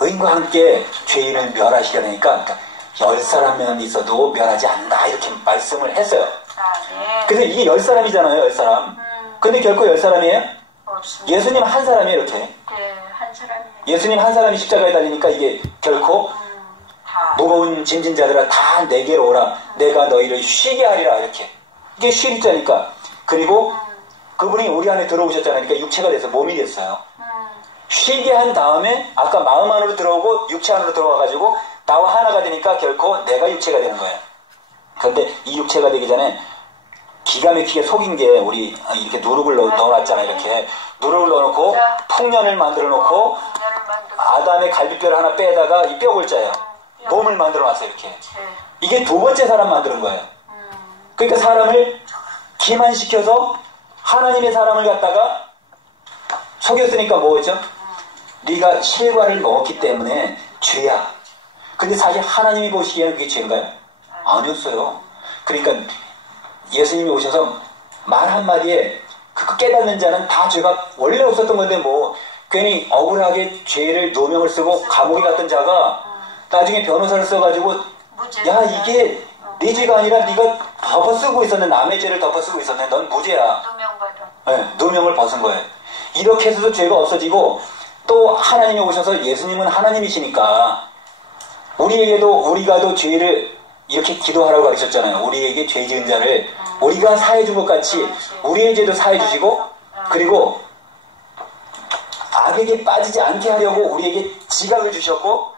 의인과 함께 죄인을 멸하시려니까 10사람만 있어도 멸하지 않는다. 이렇게 말씀을 했어요. 그래서 이게 10사람이잖아요. 10사람. 근데 결코 10사람이에요? 예수님 한 사람이에요. 이렇게. 예수님 한 사람이 십자가에 달리니까 이게 결코 무거운 짐진 자들아 다 내게로 오라. 내가 너희를 쉬게 하리라. 이렇게. 이게 쉴자니까. 그리고 그분이 우리 안에 들어오셨잖아요. 그러니까 육체가 돼서 몸이 됐어요. 쉬게 한 다음에 아까 마음 안으로 들어오고 육체 안으로 들어와가지고 나와 하나가 되니까 결코 내가 육체가 되는 거예요. 그런데 이 육체가 되기 전에 기가 막히게 속인 게 우리 이렇게 누룩을 넣어놨잖아요. 이렇게 누룩을 넣어놓고 풍년을 만들어 놓고 아담의 갈비뼈를 하나 빼다가 이 뼈골자예요. 몸을 만들어 놨어요. 이렇게. 이게 두 번째 사람 만드는 거예요. 그러니까 사람을 기만시켜서 하나님의 사람을 갖다가 속였으니까 뭐죠? 네가 실과를 먹었기 때문에 죄야. 근데 사실 하나님이 보시기에는 그게 죄인가요? 아니었어요. 그러니까 예수님이 오셔서 말 한마디에 그 깨닫는 자는 다 죄가 원래 없었던 건데 뭐 괜히 억울하게 죄를 노명을 쓰고 감옥에 갔던 자가 나중에 변호사를 써가지고 야 이게 네 죄가 아니라 네가 덮어쓰고 있었네. 남의 죄를 덮어쓰고 있었네. 넌 무죄야. 네, 누명을 벗은 거예요. 이렇게 해서도 죄가 없어지고 또 하나님이 오셔서 예수님은 하나님이시니까 우리가도 죄를 이렇게 기도하라고 가르쳤잖아요. 우리에게 죄 지은 자를 우리가 사해준 것 같이 우리의 죄도 사해주시고 그리고 악에게 빠지지 않게 하려고 우리에게 지각을 주셨고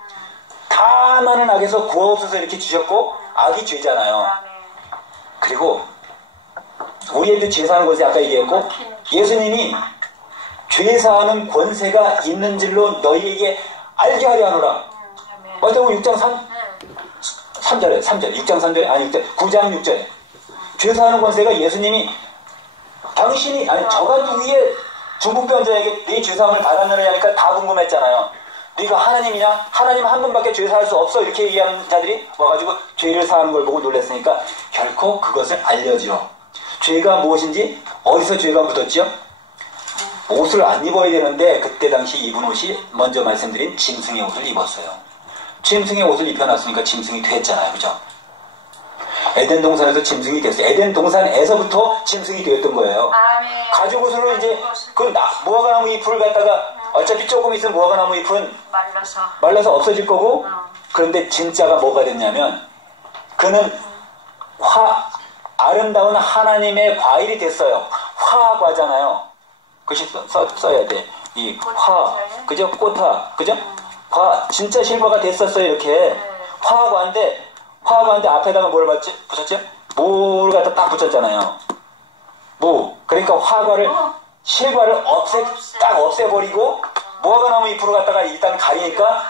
다 많은 악에서 구하옵소서 이렇게 주셨고 악이 죄잖아요. 그리고 우리에도 죄 사는 것을 아까 얘기했고 예수님이 죄 사하는 권세가 있는 줄로 너희에게 알게 하려 하노라. 마태복음 6장 3절에 6장 3절에 아니 9장 6절에 죄 사하는 권세가 예수님이 당신이 아니 저가 누구의 중풍병자에게 네 죄사함을 받았느냐 하니까 다 궁금했잖아요. 네가 하나님이냐? 하나님 한 분밖에 죄 사할 수 없어 이렇게 얘기하는 자들이 와가지고 죄를 사하는 걸 보고 놀랐으니까 결코 그것을 알려줘. 죄가 무엇인지 어디서 죄가 묻었죠? 옷을 안 입어야 되는데 그때 당시 입은 옷이 먼저 말씀드린 짐승의 옷을 입었어요. 짐승의 옷을 입혀놨으니까 짐승이 됐잖아요. 그죠? 에덴 동산에서 짐승이 됐어요. 에덴 동산에서부터 짐승이 되었던 거예요. 가죽 옷으로 이제 그 무화과나무 잎을 갖다가 어차피 조금 있으면 무화과나무 잎은 말라서 없어질 거고 그런데 진짜가 뭐가 됐냐면 그는 아름다운 하나님의 과일이 됐어요. 화과잖아요. 그것이 써야 돼. 이 화, 그죠? 꽃화, 그죠? 진짜 실과가 됐었어요. 이렇게 화과인데 앞에다가 뭘 붙였죠? 모를 갖다 딱 붙였잖아요. 그러니까 화과를 실과를 딱 없애버리고 무화과나무 잎으로 갖다가 일단 가리니까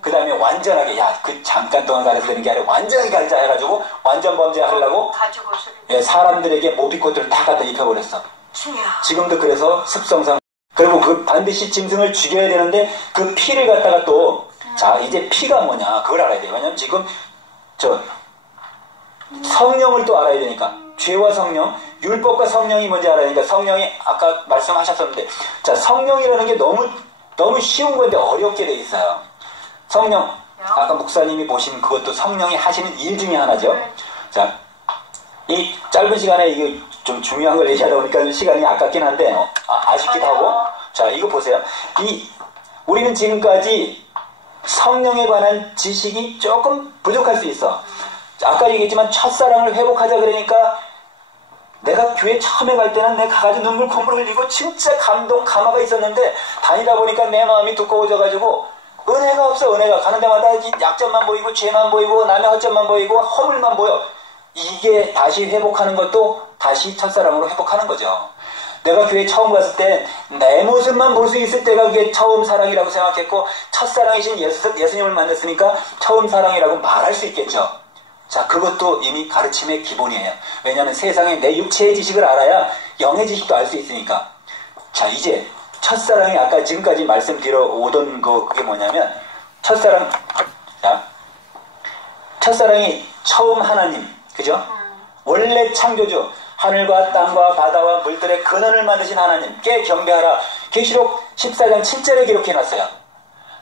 그 다음에 완전하게 그 잠깐 동안 가려서 되는 게 아니라 완전하게 가리자 해가지고 완전 범죄하려고 사람들에게 모피코트를 다 갖다 입혀버렸어. 지금도 그래서 습성상 그리고 그 반드시 짐승을 죽여야 되는데 그 피를 갖다가 또 자 이제 피가 뭐냐 그걸 알아야 돼요. 왜냐면 지금 성령을 또 알아야 되니까 죄와 성령 율법과 성령이 뭔지 알아야 되니까 성령이 아까 말씀하셨었는데 자 성령이라는 게 너무 쉬운 건데 어렵게 돼 있어요. 성령 아까 목사님이 보신 그것도 성령이 하시는 일 중에 하나죠. 자 이 짧은 시간에 이게 좀 중요한 걸 얘기하다 보니까 시간이 아깝긴 한데 아쉽기도 하고 자 이거 보세요. 우리는 지금까지 성령에 관한 지식이 조금 부족할 수 있어. 아까 얘기했지만 첫사랑을 회복하자 그러니까 내가 교회 처음에 갈 때는 내가 가가지고 눈물 콧물 흘리고 진짜 감화가 있었는데 다니다 보니까 내 마음이 두꺼워져가지고 은혜가 없어. 은혜가 가는 데마다 약점만 보이고 죄만 보이고 남의 허점만 보이고 허물만 보여. 이게 다시 회복하는 것도 다시 첫사랑으로 회복하는 거죠. 내가 교회 처음 갔을 때 내 모습만 볼 수 있을 때가 그게 처음 사랑이라고 생각했고 첫사랑이신 예수님을 만났으니까 처음 사랑이라고 말할 수 있겠죠. 자 그것도 이미 가르침의 기본이에요. 왜냐하면 세상에 내 육체의 지식을 알아야 영의 지식도 알 수 있으니까. 자 이제 첫사랑이 아까 지금까지 말씀드려 오던 그게 뭐냐면 첫사랑이 처음 하나님 그죠? 원래 창조주 하늘과 땅과 바다와 물들의 근원을 만드신 하나님께 경배하라. 계시록 14장 7절에 기록해놨어요.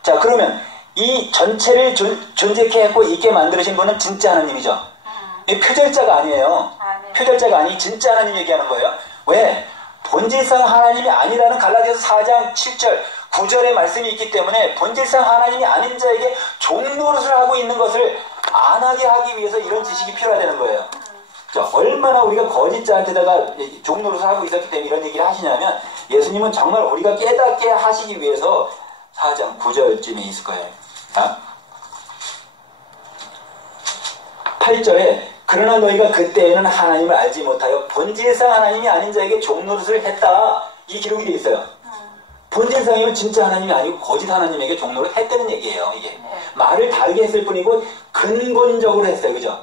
자 그러면 이 전체를 존재케 했고 있게 만드신 분은 진짜 하나님이죠. 이 표절자가 아니에요. 표절자가 아니 진짜 하나님 얘기하는 거예요. 왜? 본질상 하나님이 아니라는 갈라디아서 4장 7절 9절의 말씀이 있기 때문에 본질상 하나님이 아닌 자에게 종노릇을 하고 있는 것을 안 하게 하기 위해서 이런 지식이 필요하다는 거예요. 자, 얼마나 우리가 거짓자한테다가 종노릇을 하고 있었기 때문에 이런 얘기를 하시냐면 예수님은 정말 우리가 깨닫게 하시기 위해서 4장 9절쯤에 있을 거예요. 8절에 그러나 너희가 그때에는 하나님을 알지 못하여 본질상 하나님이 아닌 자에게 종노릇을 했다. 이 기록이 돼 있어요. 본질상이면 진짜 하나님이 아니고 거짓 하나님에게 종노릇 했다는 얘기예요. 이게 말을 다르게 했을 뿐이고 근본적으로 했어요. 그죠?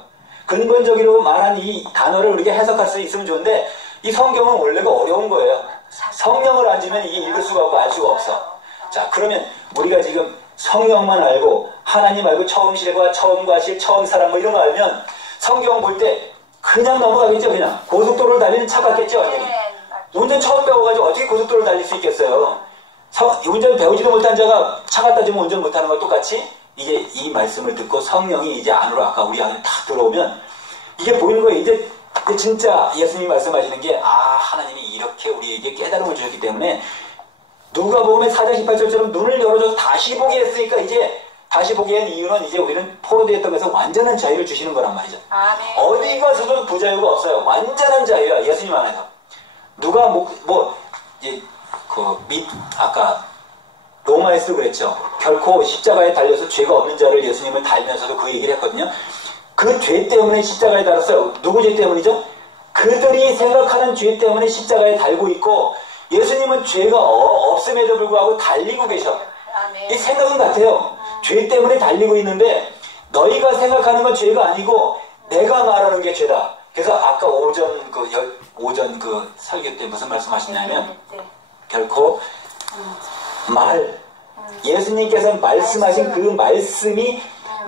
근본적으로 말한 이 단어를 우리가 해석할 수 있으면 좋은데 이 성경은 원래가 어려운 거예요. 성령을 안 주면 이게 읽을 수가 없고 알 수가 없어. 자, 그러면 우리가 지금 성령만 알고 하나님 알고 처음 실과 처음 과실 처음 사랑 뭐 이런 거 알면 성경 볼 때 그냥 넘어가겠죠. 그냥 고속도로를 달리는 차 같겠죠. 운전 처음 배워가지고 어떻게 고속도로를 달릴 수 있겠어요. 운전 배우지도 못한 자가 차 갖다 주면 운전 못하는 거 똑같이 이제 이 말씀을 듣고 성령이 이제 안으로 아까 우리 안에 탁 들어오면 이게 보이는 거예요. 이제 진짜 예수님이 말씀하시는 게 하나님이 이렇게 우리에게 깨달음을 주셨기 때문에 누가복음의 4장 18절처럼 눈을 열어줘서 다시 보게 했으니까 이제 다시 보게 한 이유는 이제 우리는 포로되었던 것에서 완전한 자유를 주시는 거란 말이죠. 어디 가서도 부자유가 없어요. 완전한 자유야. 예수님 안에서. 누가 이제 아까 로마에서도 그랬죠. 결코 십자가에 달려서 죄가 없는 자를 예수님을 달면서도 그 얘기를 했거든요. 그 죄 때문에 십자가에 달았어요. 누구 죄 때문이죠? 그들이 생각하는 죄 때문에 십자가에 달고 있고 예수님은 죄가 없음에도 불구하고 달리고 계셔. 이 생각은 같아요. 죄 때문에 달리고 있는데 너희가 생각하는 건 죄가 아니고 내가 말하는 게 죄다. 그래서 아까 오전 그 설교 때 무슨 말씀하시냐면 결코 예수님께서 말씀하신 그 말씀이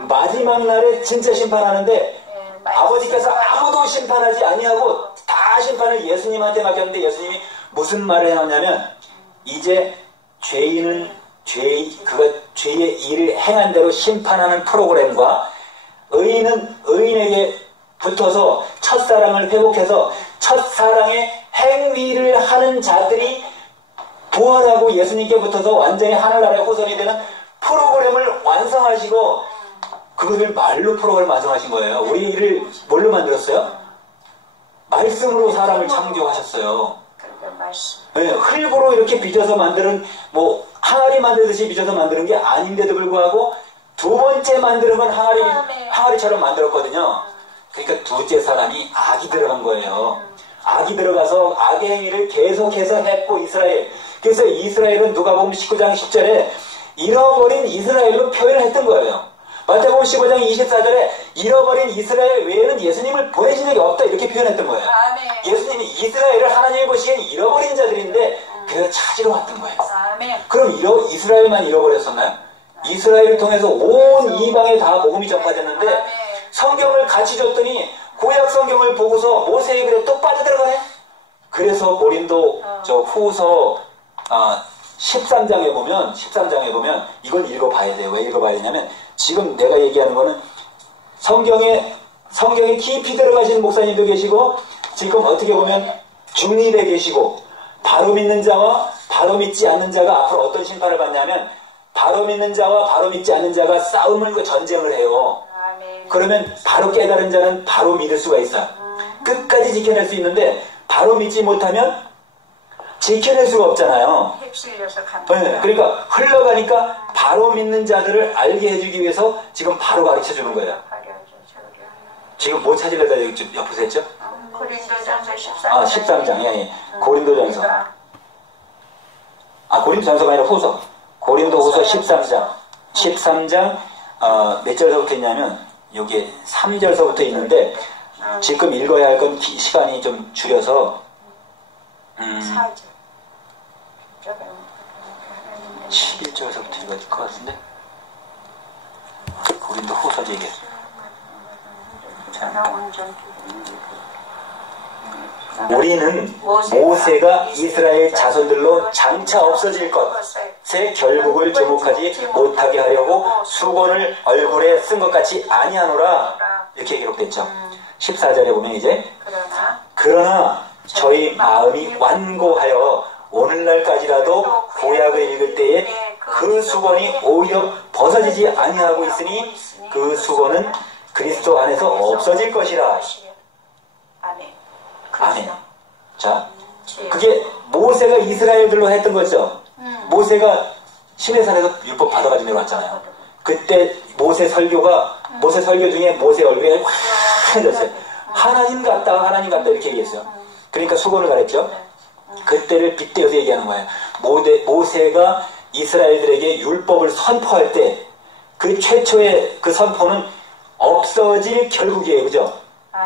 마지막 날에 진짜 심판하는데 아버지께서 아무도 심판하지 아니하고 다 심판을 예수님한테 맡겼는데 예수님이 무슨 말을 해놨냐면 이제 죄인은 죄의 일을 행한 대로 심판하는 프로그램과 의인은 의인에게 붙어서 첫사랑을 회복해서 첫사랑의 행위를 하는 자들이 부활하고 예수님께 붙어서 완전히 하늘나라의 후손이 되는 프로그램을 완성하시고 그것을 말로 프로그램을 완성하신 거예요. 우리를 뭘로 만들었어요? 말씀으로 사람을 창조하셨어요. 네, 흙으로 이렇게 빚어서 만드는 항아리 만들듯이 빚어서 만드는 게 아닌데도 불구하고 두 번째 만드는 건 항아리처럼 만들었거든요. 그러니까 둘째 사람이 악이 들어간 거예요. 악이 들어가서 악의 행위를 계속해서 했고 이스라엘. 그래서 이스라엘은 누가복음 19장 10절에 잃어버린 이스라엘로 표현을 했던 거예요. 마태복음 15장 24절에 잃어버린 이스라엘 외에는 예수님을 보내신 적이 없다 이렇게 표현했던 거예요. 예수님이 이스라엘을 하나님이 보시기엔 잃어버린 자들인데 그래서 찾으러 왔던 거예요. 그럼 이스라엘만 잃어버렸었나요? 이스라엘을 통해서 온 이방에 다 복음이 전파됐는데 성경을 같이 줬더니 구약 성경을 보고서 모세의 글에 또 빠져들어가네. 그래서 고린도 후서 13장에 보면 이걸 읽어봐야 돼요. 왜 읽어봐야 되냐면 지금 내가 얘기하는 거는 성경에 깊이 들어가시는 목사님도 계시고 지금 어떻게 보면 중립에 계시고 바로 믿는 자와 바로 믿지 않는 자가 앞으로 어떤 심판을 받냐면 바로 믿는 자와 바로 믿지 않는 자가 싸움을 전쟁을 해요. 그러면 바로 깨달은 자는 바로 믿을 수가 있어요. 끝까지 지켜낼 수 있는데 바로 믿지 못하면 지켜낼 수가 없잖아요. 네, 그러니까 흘러가니까 바로 믿는 자들을 알게 해주기 위해서 지금 바로 가르쳐 주는 거예요. 지금 뭐 찾으려다 여기 옆에서 했죠? 고린도전서 13장. 13장. 예. 고린도전서. 고린도전서가 아니라 후서. 고린도후서 13장. 13장 몇 절서부터 있냐면 여기에 3절서부터 있는데 지금 읽어야 할 건 시간이 좀 줄여서 4절. 11절서부터 읽어야 될 것 같은데 고린도 후서지 이게 우리는 모세가 이스라엘 자손들로 장차 없어질 것의 결국을 주목하지 못하게 하려고 수건을 얼굴에 쓴 것 같이 아니하노라 이렇게 기록됐죠. 14절에 보면 이제 그러나 저희 마음이 완고하여 오늘날까지라도 구약을 읽을 때에 그 수건이 오히려 벗어지지 아니하고 있으니 그 수건은 그리스도 안에서 없어질 것이라. 아멘. 자, 그게 모세가 이스라엘들로 했던 거죠. 모세가 시내산에서 율법 받아가지고 내려왔잖아요. 그때 모세 설교 중에 모세 얼굴이 환해졌어요. 하나님 같다, 하나님 같다 이렇게 얘기했어요. 그러니까 수건을 가렸죠. 그때를 빗대어서 얘기하는 거예요. 모세가 이스라엘들에게 율법을 선포할 때 그 최초의 그 선포는 없어질 결국이에요. 그죠?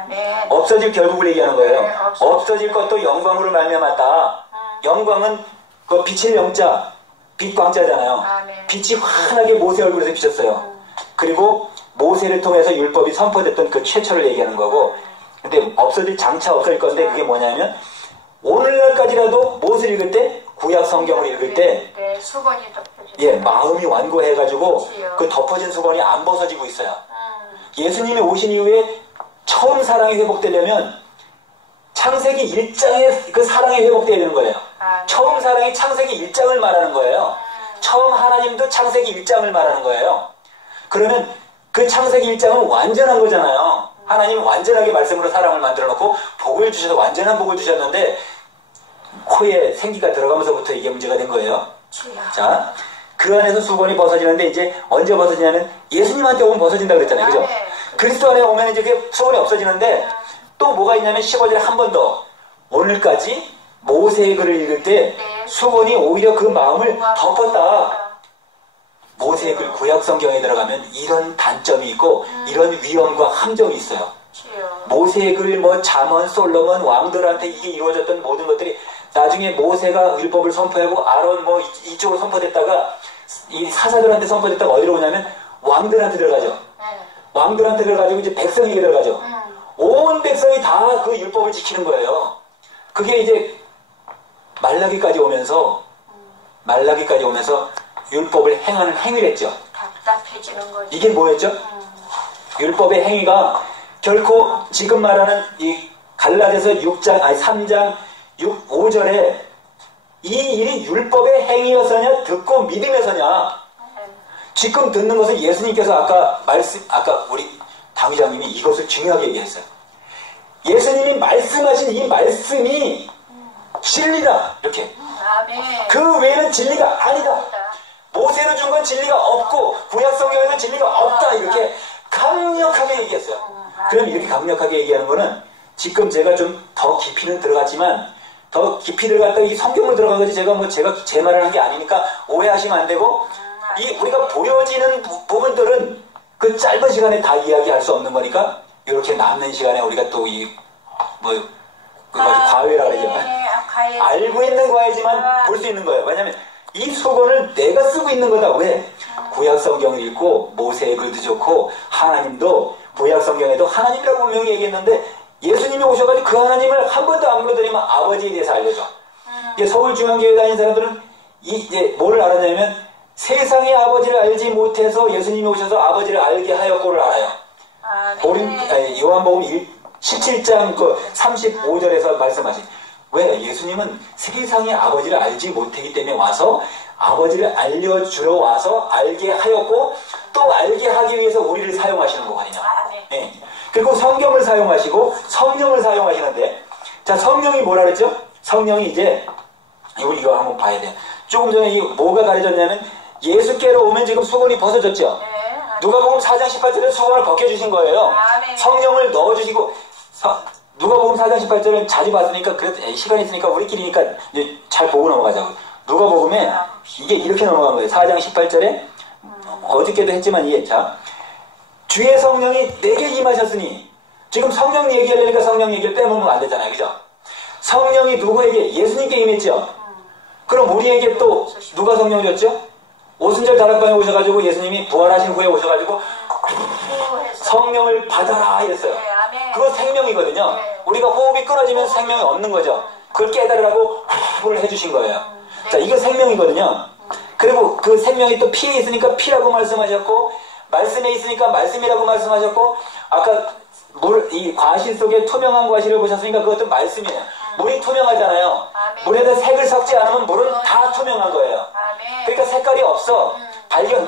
네. 없어질 결국을 얘기하는 거예요. 네, 없어질 것도 영광으로 말미암았다. 영광은 그 빛의 영자, 빛광자잖아요. 네. 빛이 환하게 모세 얼굴에서 비쳤어요. 그리고 모세를 통해서 율법이 선포됐던 그 최초를 얘기하는 거고, 근데 없어질 장차 없어질 건데 그게 뭐냐면 오늘날까지라도 모세를 읽을 때, 구약 성경을 읽을 때 네, 수건이 덮여져. 예, 마음이 완고해가지고 그치요. 그 덮어진 수건이 안 벗어지고 있어요. 예수님이 오신 이후에 처음 사랑이 회복되려면 창세기 1장의 그 사랑이 회복되어야 되는 거예요. 네. 처음 사랑이 창세기 1장을 말하는 거예요. 처음 하나님도 창세기 1장을 말하는 거예요. 그러면 그 창세기 1장은 완전한 거잖아요. 하나님 완전하게 말씀으로 사람을 만들어 놓고 복을 주셔서 완전한 복을 주셨는데 코에 생기가 들어가면서부터 이게 문제가 된 거예요. 자, 그 안에서 수건이 벗어지는데 이제 언제 벗어지냐면 예수님한테 오면 벗어진다 그랬잖아요. 그죠? 네. 그리스도 안에 오면 이제 그 수건이 없어지는데 또 뭐가 있냐면 15절에 한 번 더 오늘까지 모세의 글을 읽을 때 수건이 오히려 그 마음을 덮었다. 모세의 글 구약 성경에 들어가면 이런 단점이 있고 이런 위험과 함정이 있어요. 모세의 글 뭐 잠언, 솔로몬 왕들한테 이게 이루어졌던 모든 것들이 나중에 모세가 율법을 선포하고 아론 뭐 이쪽으로 선포됐다가 이 사사들한테 선포됐다가 어디로 오냐면 왕들한테 들어가죠. 왕들한테 들어가지고 이제 백성에게 들어가죠. 온 백성이 다 그 율법을 지키는 거예요. 그게 이제 말라기까지 오면서 율법을 행하는 행위를 했죠. 답답해지는 거죠. 이게 뭐였죠? 율법의 행위가 결코 지금 말하는 이 갈라디아서 3장 5절에 이 일이 율법의 행위여서냐 듣고 믿음에서냐. 지금 듣는 것은 예수님께서 아까 우리 당회장님이 이것을 중요하게 얘기했어요. 예수님이 말씀하신 이 말씀이 진리다. 이렇게. 그 외에는 진리가 아니다. 모세로 준 건 진리가 없고 구약 성경에는 진리가 없다. 이렇게 강력하게 얘기했어요. 그럼 이렇게 강력하게 얘기하는 거는 지금 제가 좀 더 깊이는 들어갔지만 더 깊이 들어갔다 이 성경으로 들어간 거지 제가 제 말을 한 게 아니니까 오해하시면 안 되고 우리가 보여지는 부분들은 그 짧은 시간에 다 이야기할 수 없는 거니까 이렇게 남는 시간에 우리가 또 과외라 그러죠. 알고 있는 과외지만 볼 수 있는 거예요. 왜냐하면 이 수건을 내가 쓰고 있는 거다. 왜? 구약 성경을 읽고 모세의 글도 좋고 하나님도 구약 성경에도 하나님이라고 분명히 얘기했는데 예수님이 오셔가지고 그 하나님을 한 번도 안 불러드리면 아버지에 대해서 알려줘. 서울중앙교회 다니는 사람들은 이제 뭐를 알았냐면 세상의 아버지를 알지 못해서 예수님이 오셔서 아버지를 알게 하였고를 알아요. 요한복음 17장 35절에서 말씀하신 왜? 예수님은 세상의 아버지를 알지 못하기 때문에 와서 아버지를 알려주러 와서 알게 하였고 또 알게 하기 위해서 우리를 사용하시는 거거든요. 네. 그리고 성경을 사용하시고 성령을 사용하시는데 자 성령이 뭐라 그랬죠? 성령이 이제 이거 한번 봐야 돼요. 조금 전에 뭐가 가려졌냐면 예수께로 오면 지금 수건이 벗어졌죠? 누가복음 4장 18절에 수건을 벗겨주신 거예요. 성령을 넣어주시고 누가복음 4장 18절은 자주 봤으니까 시간이 있으니까 우리끼리니까 이제 잘 보고 넘어가자고. 누가복음에 이게 이렇게 넘어간 거예요. 4장 18절에 어저께도 했지만 자 주의 성령이 내게 임하셨으니 지금 성령 얘기하려니까 성령 얘기를 빼먹으면 안 되잖아요. 그죠? 성령이 누구에게? 예수님께 임했죠. 그럼 우리에게 또 누가 성령 줬죠? 오순절 다락방에 오셔가지고 예수님이 부활하신 후에 오셔가지고 성령을 받아라 이랬어요. 그건 생명이거든요. 우리가 호흡이 끊어지면 생명이 없는 거죠. 그걸 깨달으라고 호흡을 해주신 거예요. 자, 이거 생명이거든요. 그리고 그 생명이 또 피에 있으니까 피라고 말씀하셨고 말씀에 있으니까 말씀이라고 말씀하셨고 아까 이 과실 속에 투명한 과실을 보셨으니까 그것도 말씀이에요. 물이 투명하잖아요. 물에다 색을 섞지 않으면 물은 다 투명한 거예요. 그러니까 색깔이 없어.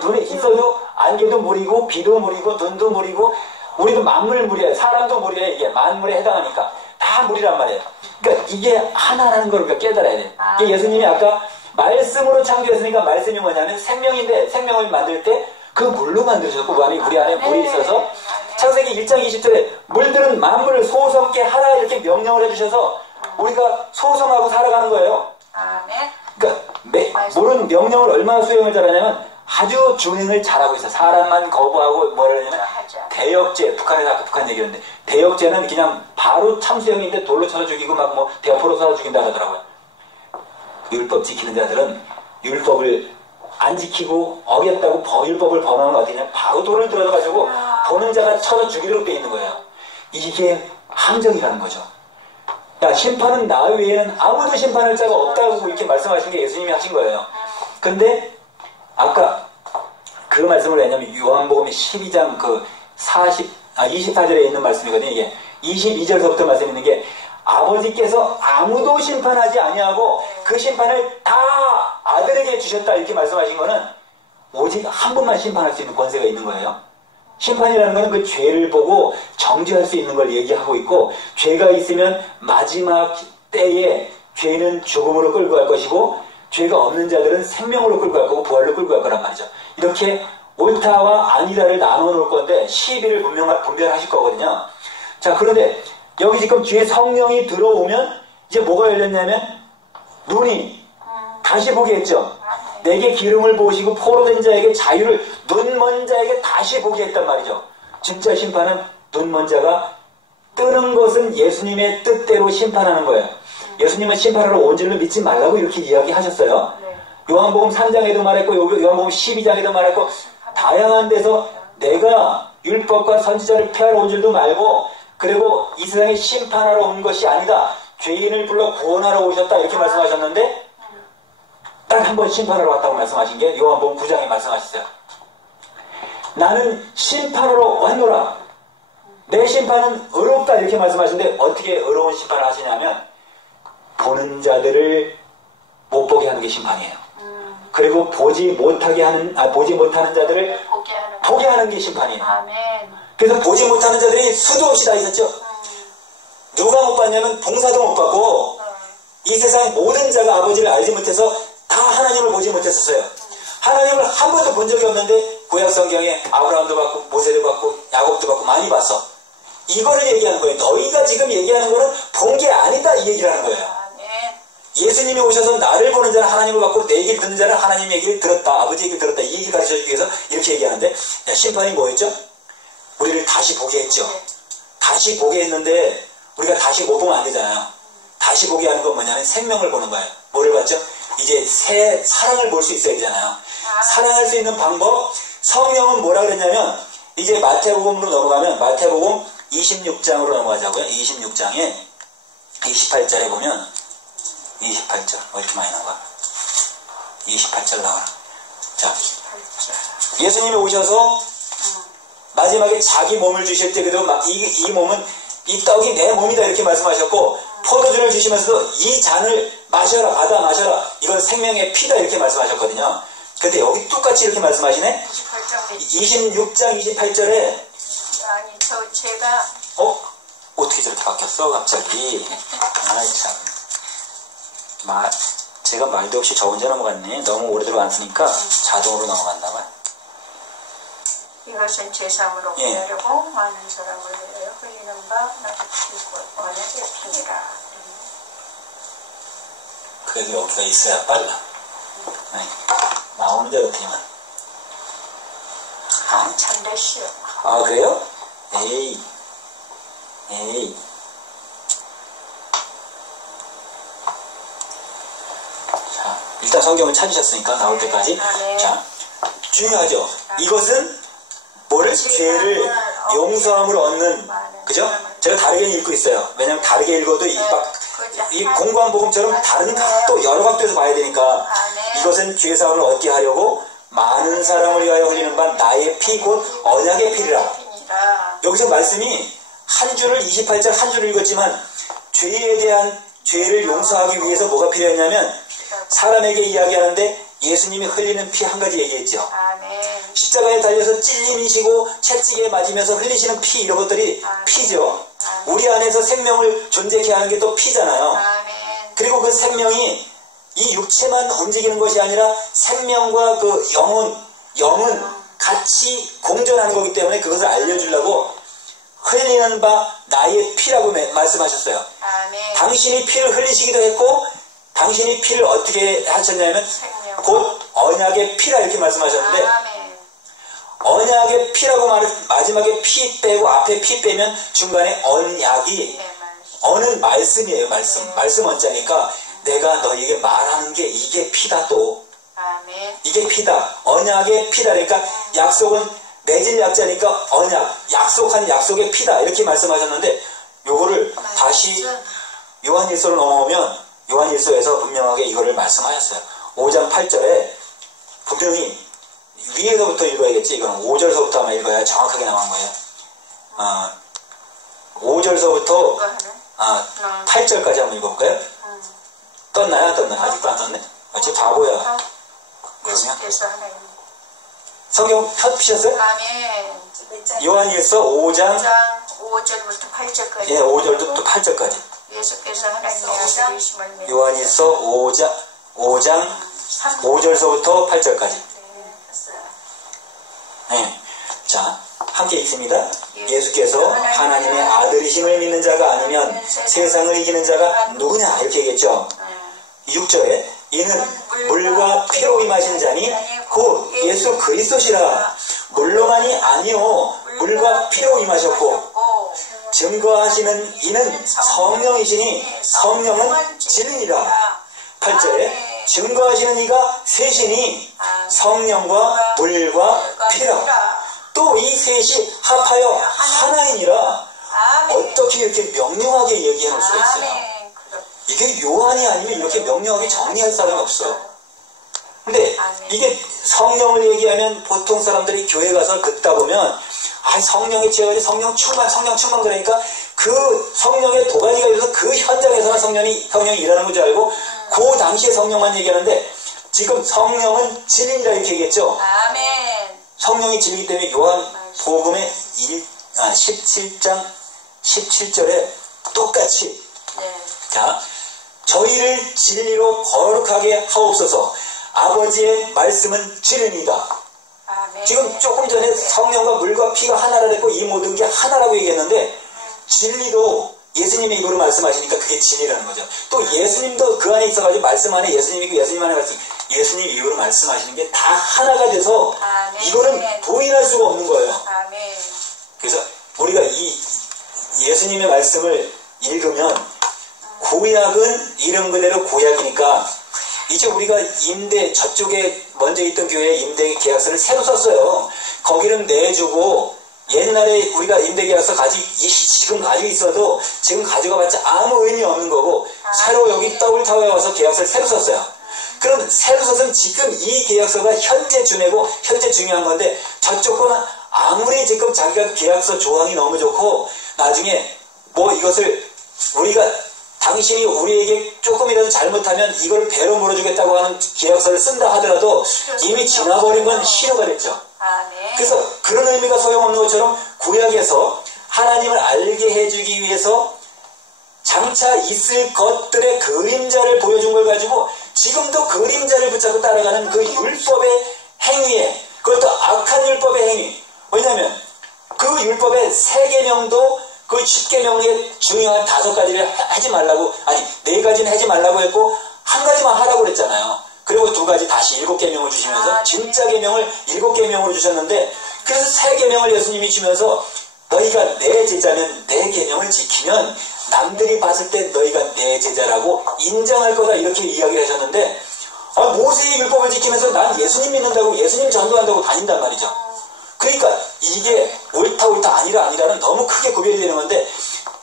눈에 있어도 안개도 물이고 비도 물이고 눈도 물이고 우리도 만물물이에요. 사람도 물이에요. 이게 만물에 해당하니까 다 물이란 말이에요. 그러니까 이게 하나라는 걸 우리가 깨달아야 돼요. 예수님이 아까 말씀으로 창조했으니까 말씀이 뭐냐면 생명인데 생명을 만들 때 그 물로 만드셨고 우리 안에 물이 있어서 창세기 1장 20절에 물들은 만물을 소성케 하라 이렇게 명령을 해주셔서 우리가 소성하고 살아가는 거예요. 그러니까 물은 명령을 얼마나 수행을 잘하냐면 아주 준행을 잘하고 있어. 사람만 거부하고 뭐라 하냐면 대역죄, 북한 얘기였는데 대역죄는 그냥 바로 참수형인데 돌로 쳐서 죽이고 막 뭐 대포로 쏴서 죽인다 하더라고요. 율법 지키는 자들은 율법을 안 지키고 어겼다고 율법을 범하면 어떻게 되냐면 바로 돌을 들어가지고 보는 자가 쳐서 죽이도록 돼 있는 거예요. 이게 함정이라는 거죠. 야, 심판은 나 외에는 아무도 심판할 자가 없다고 이렇게 말씀하신 게 예수님이 하신 거예요. 근데 아까 그 말씀을 왜냐면 요한복음 12장 24절에 있는 말씀이거든요. 이게 22절서부터 말씀 있는 게 아버지께서 아무도 심판하지 아니하고 그 심판을 다 아들에게 주셨다 이렇게 말씀하신 거는 오직 한 분만 심판할 수 있는 권세가 있는 거예요. 심판이라는 것은 그 죄를 보고 정죄할 수 있는 걸 얘기하고 있고 죄가 있으면 마지막 때에 죄는 죽음으로 끌고 갈 것이고 죄가 없는 자들은 생명으로 끌고 갈 거고 부활로 끌고 갈 거란 말이죠. 이렇게 옳다와 아니다를 나눠 놓을 건데 시비를 분별하실 거거든요. 자, 그런데 여기 지금 뒤에 성령이 들어오면 이제 뭐가 열렸냐면 눈이 다시 보게 했죠. 내게 기름을 부으시고 포로된 자에게 자유를 눈먼 자에게 다시 보게 했단 말이죠. 진짜 심판은 눈먼 자가 뜨는 것은 예수님의 뜻대로 심판하는 거예요. 예수님은 심판하러 온 줄로 믿지 말라고 이렇게 이야기하셨어요. 요한복음 3장에도 말했고 요한복음 12장에도 말했고 다양한 데서 내가 율법과 선지자를 폐하러 온 줄도 말고 그리고 이 세상에 심판하러 온 것이 아니다. 죄인을 불러 구원하러 오셨다 이렇게 말씀하셨는데 딱 한 번 심판하러 왔다고 말씀하신 게 요한복음 9장에 말씀하셨어요. 나는 심판하러 왔노라. 내 심판은 의롭다 이렇게 말씀하시는데 어떻게 의로운 심판을 하시냐면 보는 자들을 못 보게 하는 게 심판이에요. 그리고 보지 못하는 자들을 보게 하는 게 심판이에요. 아멘. 그래서 보지 못하는 자들이 수도 없이 다 있었죠. 누가 못 봤냐면 봉사도 못 봤고 이 세상 모든 자가 아버지를 알지 못해서 다 하나님을 보지 못했었어요. 하나님을 한 번도 본 적이 없는데 구약 성경에 아브라함도 봤고 모세도 봤고 야곱도 봤고 많이 봤어. 이거를 얘기하는 거예요. 너희가 지금 얘기하는 거는 본 게 아니다 이 얘기를 하는 거예요. 예수님이 오셔서 나를 보는 자는 하나님을 받고 내 얘기를 듣는 자는 하나님 얘기를 들었다. 아버지 얘기를 들었다. 이 얘기를 가르쳐주기 위해서 이렇게 얘기하는데 야, 심판이 뭐였죠? 우리를 다시 보게 했죠. 다시 보게 했는데 우리가 다시 못 보면 안 되잖아요. 다시 보게 하는 건 뭐냐면 생명을 보는 거예요. 뭐를 봤죠? 이제 새 사랑을 볼 수 있어야 되잖아요. 사랑할 수 있는 방법 성령은 뭐라 그랬냐면 이제 마태복음으로 넘어가면 마태복음 26장으로 넘어가자고요. 26장에 28절에 보면 28절 왜 이렇게 많이 나와? 28절 나와. 자, 예수님이 오셔서 마지막에 자기 몸을 주실 때 그래도 이 몸은 이 떡이 내 몸이다 이렇게 말씀하셨고 포도주를 주시면서도 이 잔을 마셔라 받아 마셔라 이건 생명의 피다 이렇게 말씀하셨거든요. 근데 여기 똑같이 이렇게 말씀하시네. 26장 28절에 아니 제가 어떻게 저렇게 바뀌었어 갑자기. 아이 참 제가 말도 없이 저 혼자 넘어갔네. 너무 오래 들어왔으니까 자동으로 넘어갔나 봐요. 이것은 제3으로 보내려고 많은 사람을 위하여 흘리는 바 나의 원의 피니라. 그래도 여기가 있어야 빨라. 네. 나오는 대로 되면. 한참 됐어요. 아 그래요? 에이. 자, 일단 성경을 찾으셨으니까 나올 때까지. 자, 중요하죠. 이것은 뭐를? 죄를 용서함으로 얻는, 그죠? 제가 다르게 읽고 있어요. 왜냐면 다르게 읽어도 이 공부한 복음처럼 다른 또 여러 각도에서 봐야 되니까 이것은 죄 사함을 얻게 하려고 많은 사람을 위하여 흘리는 바 나의 피 곧 언약의 피리라. 여기서 말씀이 한 줄을 28절 한 줄을 읽었지만 죄에 대한 죄를 용서하기 위해서 뭐가 필요했냐면 사람에게 이야기하는데 예수님이 흘리는 피 한 가지 얘기했죠. 십자가에 달려서 찔림이시고 채찍에 맞으면서 흘리시는 피 이런 것들이 피죠. 우리 안에서 생명을 존재케 하는 게 또 피잖아요. 그리고 그 생명이 이 육체만 움직이는 것이 아니라 생명과 그 영은 같이 공존하는 거기 때문에 그것을 알려주려고 흘리는 바 나의 피라고 말씀하셨어요. 아멘. 당신이 피를 흘리시기도 했고 당신이 피를 어떻게 하셨냐면 곧 언약의 피라 이렇게 말씀하셨는데 아멘. 언약의 피라고 마지막에 피 빼고 앞에 피 빼면 중간에 언약이 언은 말씀이에요. 말씀 원자니까 내가 너에게 말하는 게 이게 피다 또. 아멘. 이게 피다. 언약의 피다. 그러니까 약속은 맺은 약자니까 언약. 약속한 약속의 피다. 이렇게 말씀하셨는데 요거를 다시 요한일서로 넘어오면 요한일서에서 분명하게 이거를 말씀하셨어요. 5장 8절에 분명히 위에서부터 읽어야겠지. 이거는 5절서부터 아마 읽어야 정확하게 나온 거예요. 5절서부터 8절까지 한번 읽어볼까요? 떴나요? 안 떴나요? 아직도 안 떴네? 저 바보야. 그러면 성경 펴피셨어요? 아멘. 요한일서 5장 5절부터 8절까지. 예, 5절부터 8절까지. 예수께서 하나님의 아들이심을 믿는 요한일서 5장 5절서부터 8절까지. 네. 자, 함께 읽습니다. 예수께서 하나님의 아들이심을 믿는 자가 아니면 세상을 이기는 자가 누구냐 이렇게 얘기했죠. 6절에 이는 물과 피로 임하신 자니 곧 예수 그리스도시라. 물로만이 아니요 물과 피로 임하셨고 증거하시는 이는 성령이시니 성령은 진리니라. 8절에 증거하시는 이가 셋이니 성령과 물과 피라. 또 이 셋이 합하여 하나이니라. 어떻게 이렇게 명료하게 얘기해 놓을 수가 있어요. 이게 요한이 아니면 이렇게 명료하게 정리할 사람이 없어. 근데 이게 성령을 얘기하면 보통 사람들이 교회 가서 듣다 보면 성령에 채워지 성령 충만 그러니까 그 성령의 도가니가 있어서 그 현장에서만 성령이 일하는 건 줄 알고 그 당시에 성령만 얘기하는데 지금 성령은 진리라 이렇게 얘기했죠. 아멘. 성령이 진리이기 때문에 요한 복음의 17장 17절에 똑같이 자 저희를 진리로 거룩하게 하옵소서. 아버지의 말씀은 진리입니다. 아멘. 지금 조금 전에 성령과 물과 피가 하나라 했고 이 모든 게 하나라고 얘기했는데 진리도 예수님의 입으로 말씀하시니까 그게 진리라는 거죠. 또 예수님도 그 안에 있어가지고 말씀 안에 예수님이고 예수님 안에 말씀 예수님 입으로 말씀하시는 게 다 하나가 돼서 아멘. 이거는 부인할 수가 없는 거예요. 아멘. 그래서 우리가 이 예수님의 말씀을 읽으면 구약은 이름 그대로 구약이니까 이제 우리가 임대 저쪽에 먼저 있던 교회 임대 계약서를 새로 썼어요. 거기는 내주고 옛날에 우리가 임대 계약서 지금 가지고 있어도 지금 가져가봤자 아무 의미 없는 거고 새로 여기 더블타워에 와서 계약서를 새로 썼어요. 그럼 새로 썼으면 지금 이 계약서가 현재 주내고 현재 중요한 건데 저쪽 거는 아무리 지금 자기가 계약서 조항이 너무 좋고 나중에 뭐 이것을 우리가 당신이 우리에게 조금이라도 잘못하면 이걸 배로 물어주겠다고 하는 계약서를 쓴다 하더라도 이미 지나버린 건 신호가 됐죠. 그래서 그런 의미가 소용없는 것처럼 구약에서 하나님을 알게 해주기 위해서 장차 있을 것들의 그림자를 보여준 걸 가지고 지금도 그림자를 붙잡고 따라가는 그 율법의 행위에 그것도 악한 율법의 행위. 왜냐하면 그 율법의 3계명도 그 10계명의 중요한 5가지를 하지 말라고 4가지는 하지 말라고 했고 1가지만 하라고 그랬잖아요. 그리고 2가지 다시 7계명을 주시면서 진짜 계명을 7계명으로 주셨는데 그래서 3계명을 예수님이 주면서 너희가 내 제자면 내 계명을 지키면 남들이 봤을 때 너희가 내 제자라고 인정할 거다 이렇게 이야기를 하셨는데 모세의 율법을 지키면서 난 예수님 믿는다고 예수님 전도한다고 다닌단 말이죠. 그러니까 이게 옳다 아니라는 너무 크게 구별이 되는 건데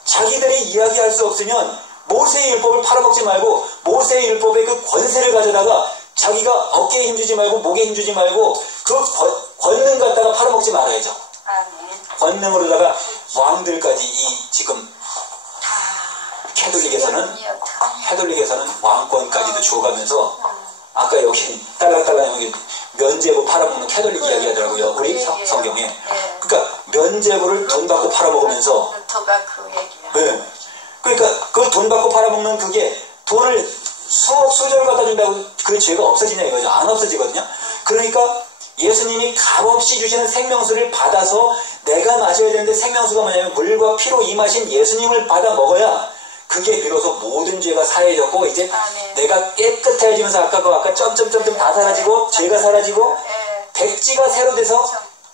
자기들이 이야기할 수 없으면 모세의 율법을 팔아먹지 말고 모세의 율법의 그 권세를 가져다가 자기가 어깨에 힘주지 말고 목에 힘주지 말고 그 권능 갖다가 팔아먹지 말아야죠. 권능으로다가 왕들까지 지금 캐톨릭에서는 왕권까지도 줘가면서 아까 여기 딸랑딸랑 여기 면제부 팔아먹는 캐톨릭 이야기 하더라고요. 우리 성경에. 그러니까 면제부를 돈 받고 팔아먹으면서 네. 그러니까 그 돈 받고 팔아먹는 그게 돈을 수조를 갖다 준다고 그 죄가 없어지냐 이거죠. 안 없어지거든요. 그러니까 예수님이 값없이 주시는 생명수를 받아서 내가 마셔야 되는데 생명수가 뭐냐면 물과 피로 임하신 예수님을 받아 먹어야 그게 비로소 모든 죄가 사해졌고 이제 내가 깨끗해지면서 아까 점점점점 다 사라지고 죄가 사라지고 백지가 새로 돼서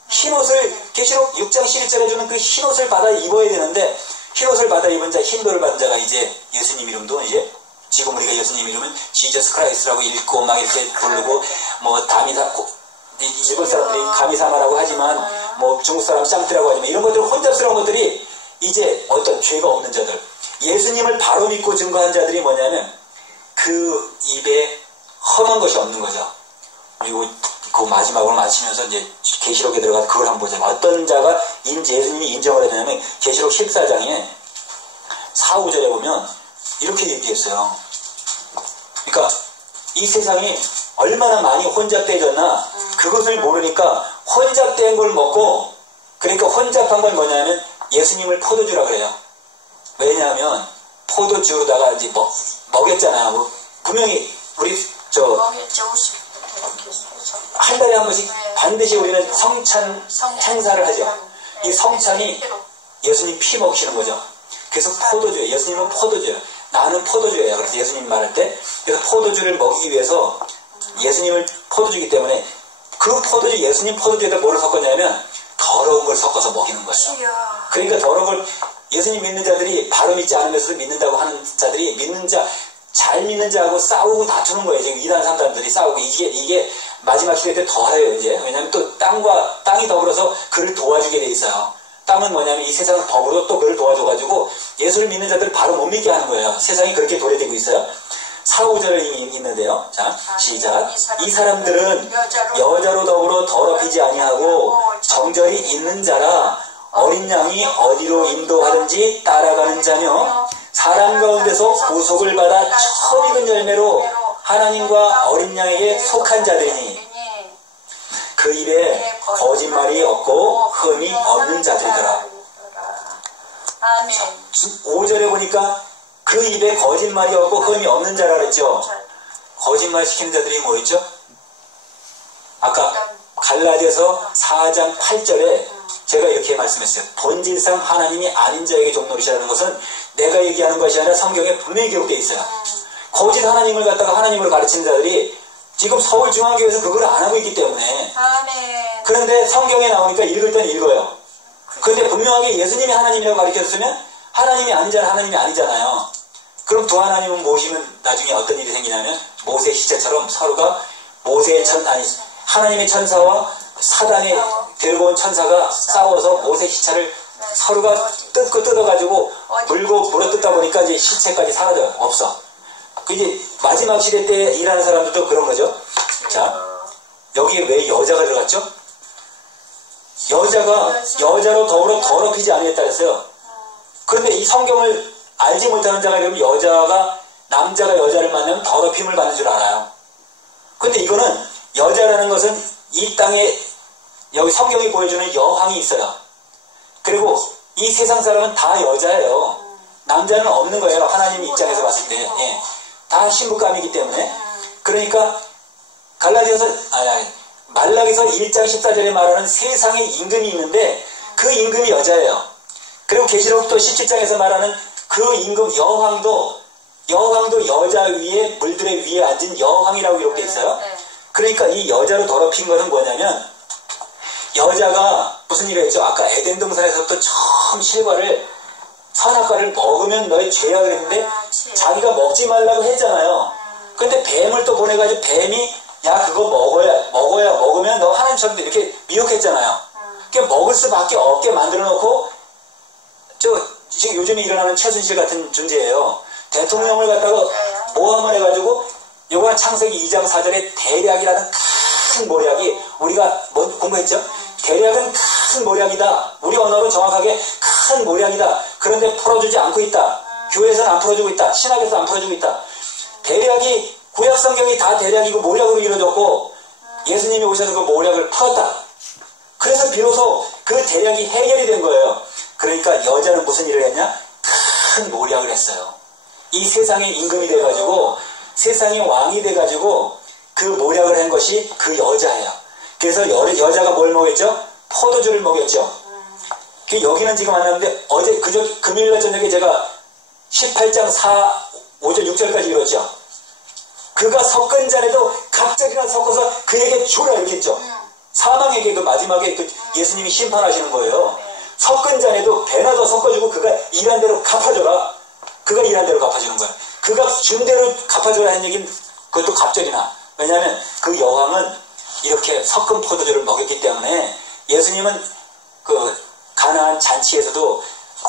흰옷을 계시록 6장 11절에 주는 그 흰옷을 받아 입어야 되는데 흰옷을 받아 입은 자 흰돌을 받은 자가 이제 예수님 이름도 이제 지금 우리가 예수님 이름은 지저스 크라이스라고 읽고 막 이렇게 부르고 뭐 다미사 일본 사람들이 가미사마라고 하지만 뭐 중국 사람 짱뜨라고 하지만 이런 것들 혼잡스러운 것들이 이제 어떤 죄가 없는 자들 예수님을 바로 믿고 증거한 자들이 뭐냐면 그 입에 험한 것이 없는 거죠. 그리고 그 마지막으로 마치면서 이제 계시록에 들어가서 그걸 한번 보자면 어떤 자가 예수님이 인정을 했냐면 계시록 14장에 4, 5절에 보면 이렇게 얘기했어요. 그러니까 이 세상이 얼마나 많이 혼잡되어졌나 그것을 모르니까 혼잡된 걸 먹고 그러니까 혼잡한 건 뭐냐면 예수님을 포도주라 그래요. 왜냐하면 포도주로다가 이제 먹였잖아요. 분명히 우리 한 달에 한 번씩 반드시 우리는 성찬 행사를 하죠. 이 성찬이 예수님 피 먹이시는 거죠. 그래서 포도주예요. 예수님은 포도주예요. 나는 포도주예요. 그래서 예수님 말할 때 그래서 포도주를 먹이기 위해서 예수님을 포도주이기 때문에 그 포도주 예수님 포도주에다 뭐를 섞었냐면 더러운 걸 섞어서 먹이는 거예요. 그러니까 더러운 걸 예수님 믿는 자들이 바로 믿지 않으면서도 믿는다고 하는 자들이 믿는 자 잘 믿는 자하고 싸우고 다투는 거예요. 지금 이단 사람들이 싸우고 이게 마지막 시대 때 더해요 이제. 왜냐하면 또 땅이 더불어서 그를 도와주게 돼 있어요. 땅은 뭐냐면 이 세상은 더불어 또 그를 도와줘가지고 예수를 믿는 자들을 바로 못 믿게 하는 거예요. 세상이 그렇게 도래되고 있어요. 4, 5절을 있는데요. 자, 시작. 이 사람들은 여자로 더불어 더럽히지 아니하고 정절이 있는 자라 어린 양이 어디로 인도하든지 따라가는 자며 사람 가운데서 구속을 받아 처음 익은 열매로 하나님과 어린 양에게 속한 자들이니 그 입에 거짓말이 없고 흠이 없는 자들이더라. 5절에 보니까 그 입에 거짓말이 없고 흠이 없는 자라 그랬죠. 거짓말 시키는 자들이 뭐였죠? 아까 갈라디아서 4장 8절에 제가 이렇게 말씀했어요. 본질상 하나님이 아닌 자에게 종노릇이라는 것은 내가 얘기하는 것이 아니라 성경에 분명히 기록되어 있어요. 거짓 하나님을 갖다가 하나님으로 가르치는 자들이 지금 서울중앙교회에서 그걸 안 하고 있기 때문에 그런데 성경에 나오니까 읽을 땐 읽어요. 그런데 분명하게 예수님이 하나님이라고 가르쳤으면 하나님이 아닌 자는 하나님이 아니잖아요. 그럼 두 하나님을 모시면 나중에 어떤 일이 생기냐면 모세 시체처럼 서로가 하나님의 천사와 사단의 들고 온 천사가 싸워서 모세 시체를 서로가 뜯어가지고 물어 뜯다 보니까 이제 시체까지 사라져요. 없어. 이제 마지막 시대 때 일하는 사람들도 그런 거죠. 자, 여기에 왜 여자가 들어갔죠? 여자로 더불어 더럽히지 아니했다 했어요. 그런데 이 성경을 알지 못하는 자가 이러면 남자가 여자를 만나면 더럽힘을 받는 줄 알아요. 근데 이거는 여자라는 것은 이 땅에 여기 성경이 보여주는 여왕이 있어요. 그리고 이 세상 사람은 다 여자예요. 남자는 없는 거예요. 하나님 입장에서 봤을 때. 예. 다 신부감이기 때문에. 그러니까 말라기서 1장 14절에 말하는 세상에 임금이 있는데 그 임금이 여자예요. 그리고 계시록도 17장에서 말하는 그 임금 여왕도 여자 위에 물들의 위에 앉은 여왕이라고 기록되어 있어요. 그러니까 이 여자로 더럽힌 것은 뭐냐면 여자가 무슨 일을 했죠? 아까 에덴 동산에서부터 처음 선악과를 먹으면 너의 죄야 그랬는데 자기가 먹지 말라고 했잖아요. 근데 뱀을 또 보내가지고 뱀이 야 그거 먹으면 너 하나님처럼 이렇게 미혹했잖아요. 그러니까 먹을 수밖에 없게 만들어 놓고 지금 요즘에 일어나는 최순실 같은 존재예요. 대통령을 갖다가 모함을 해가지고 요거는 창세기 2장 4절에 대략이라는 큰 모략이 우리가 공부했죠? 대략은 큰 모략이다. 우리 언어로 정확하게 큰 모략이다. 그런데 풀어주지 않고 있다. 교회에서는 안 풀어주고 있다. 신학에서 안 풀어주고 있다. 대략이 구약 성경이 다 대략이고 모략으로 이루어졌고 예수님이 오셔서 그 모략을 풀었다. 그래서 비로소 그 대략이 해결이 된 거예요. 그러니까 여자는 무슨 일을 했냐? 큰 모략을 했어요. 이 세상의 임금이 돼가지고 세상의 왕이 돼가지고 그 모략을 한 것이 그 여자예요. 그래서 여자가 뭘 먹였죠? 포도주를 먹였죠. 여기는 지금 안 나오는데 어제 금요일날 저녁에 제가 18장 5절 6절까지 읽었죠. 그가 섞은 잔에도 갑자기나 섞어서 그에게 주라 이렇게 했죠. 사망에게 그 마지막에 그 예수님이 심판하시는 거예요. 섞은 잔에도 배나 더 섞어주고 그가 일한 대로 갚아줘라. 그가 일한 대로 갚아주는 거야. 그가 준 대로 갚아줘라 하는 얘기는 그것도 갑자기나. 왜냐하면 그 여왕은 이렇게 섞은 포도주를 먹였기 때문에 예수님은 그 가나안 잔치에서도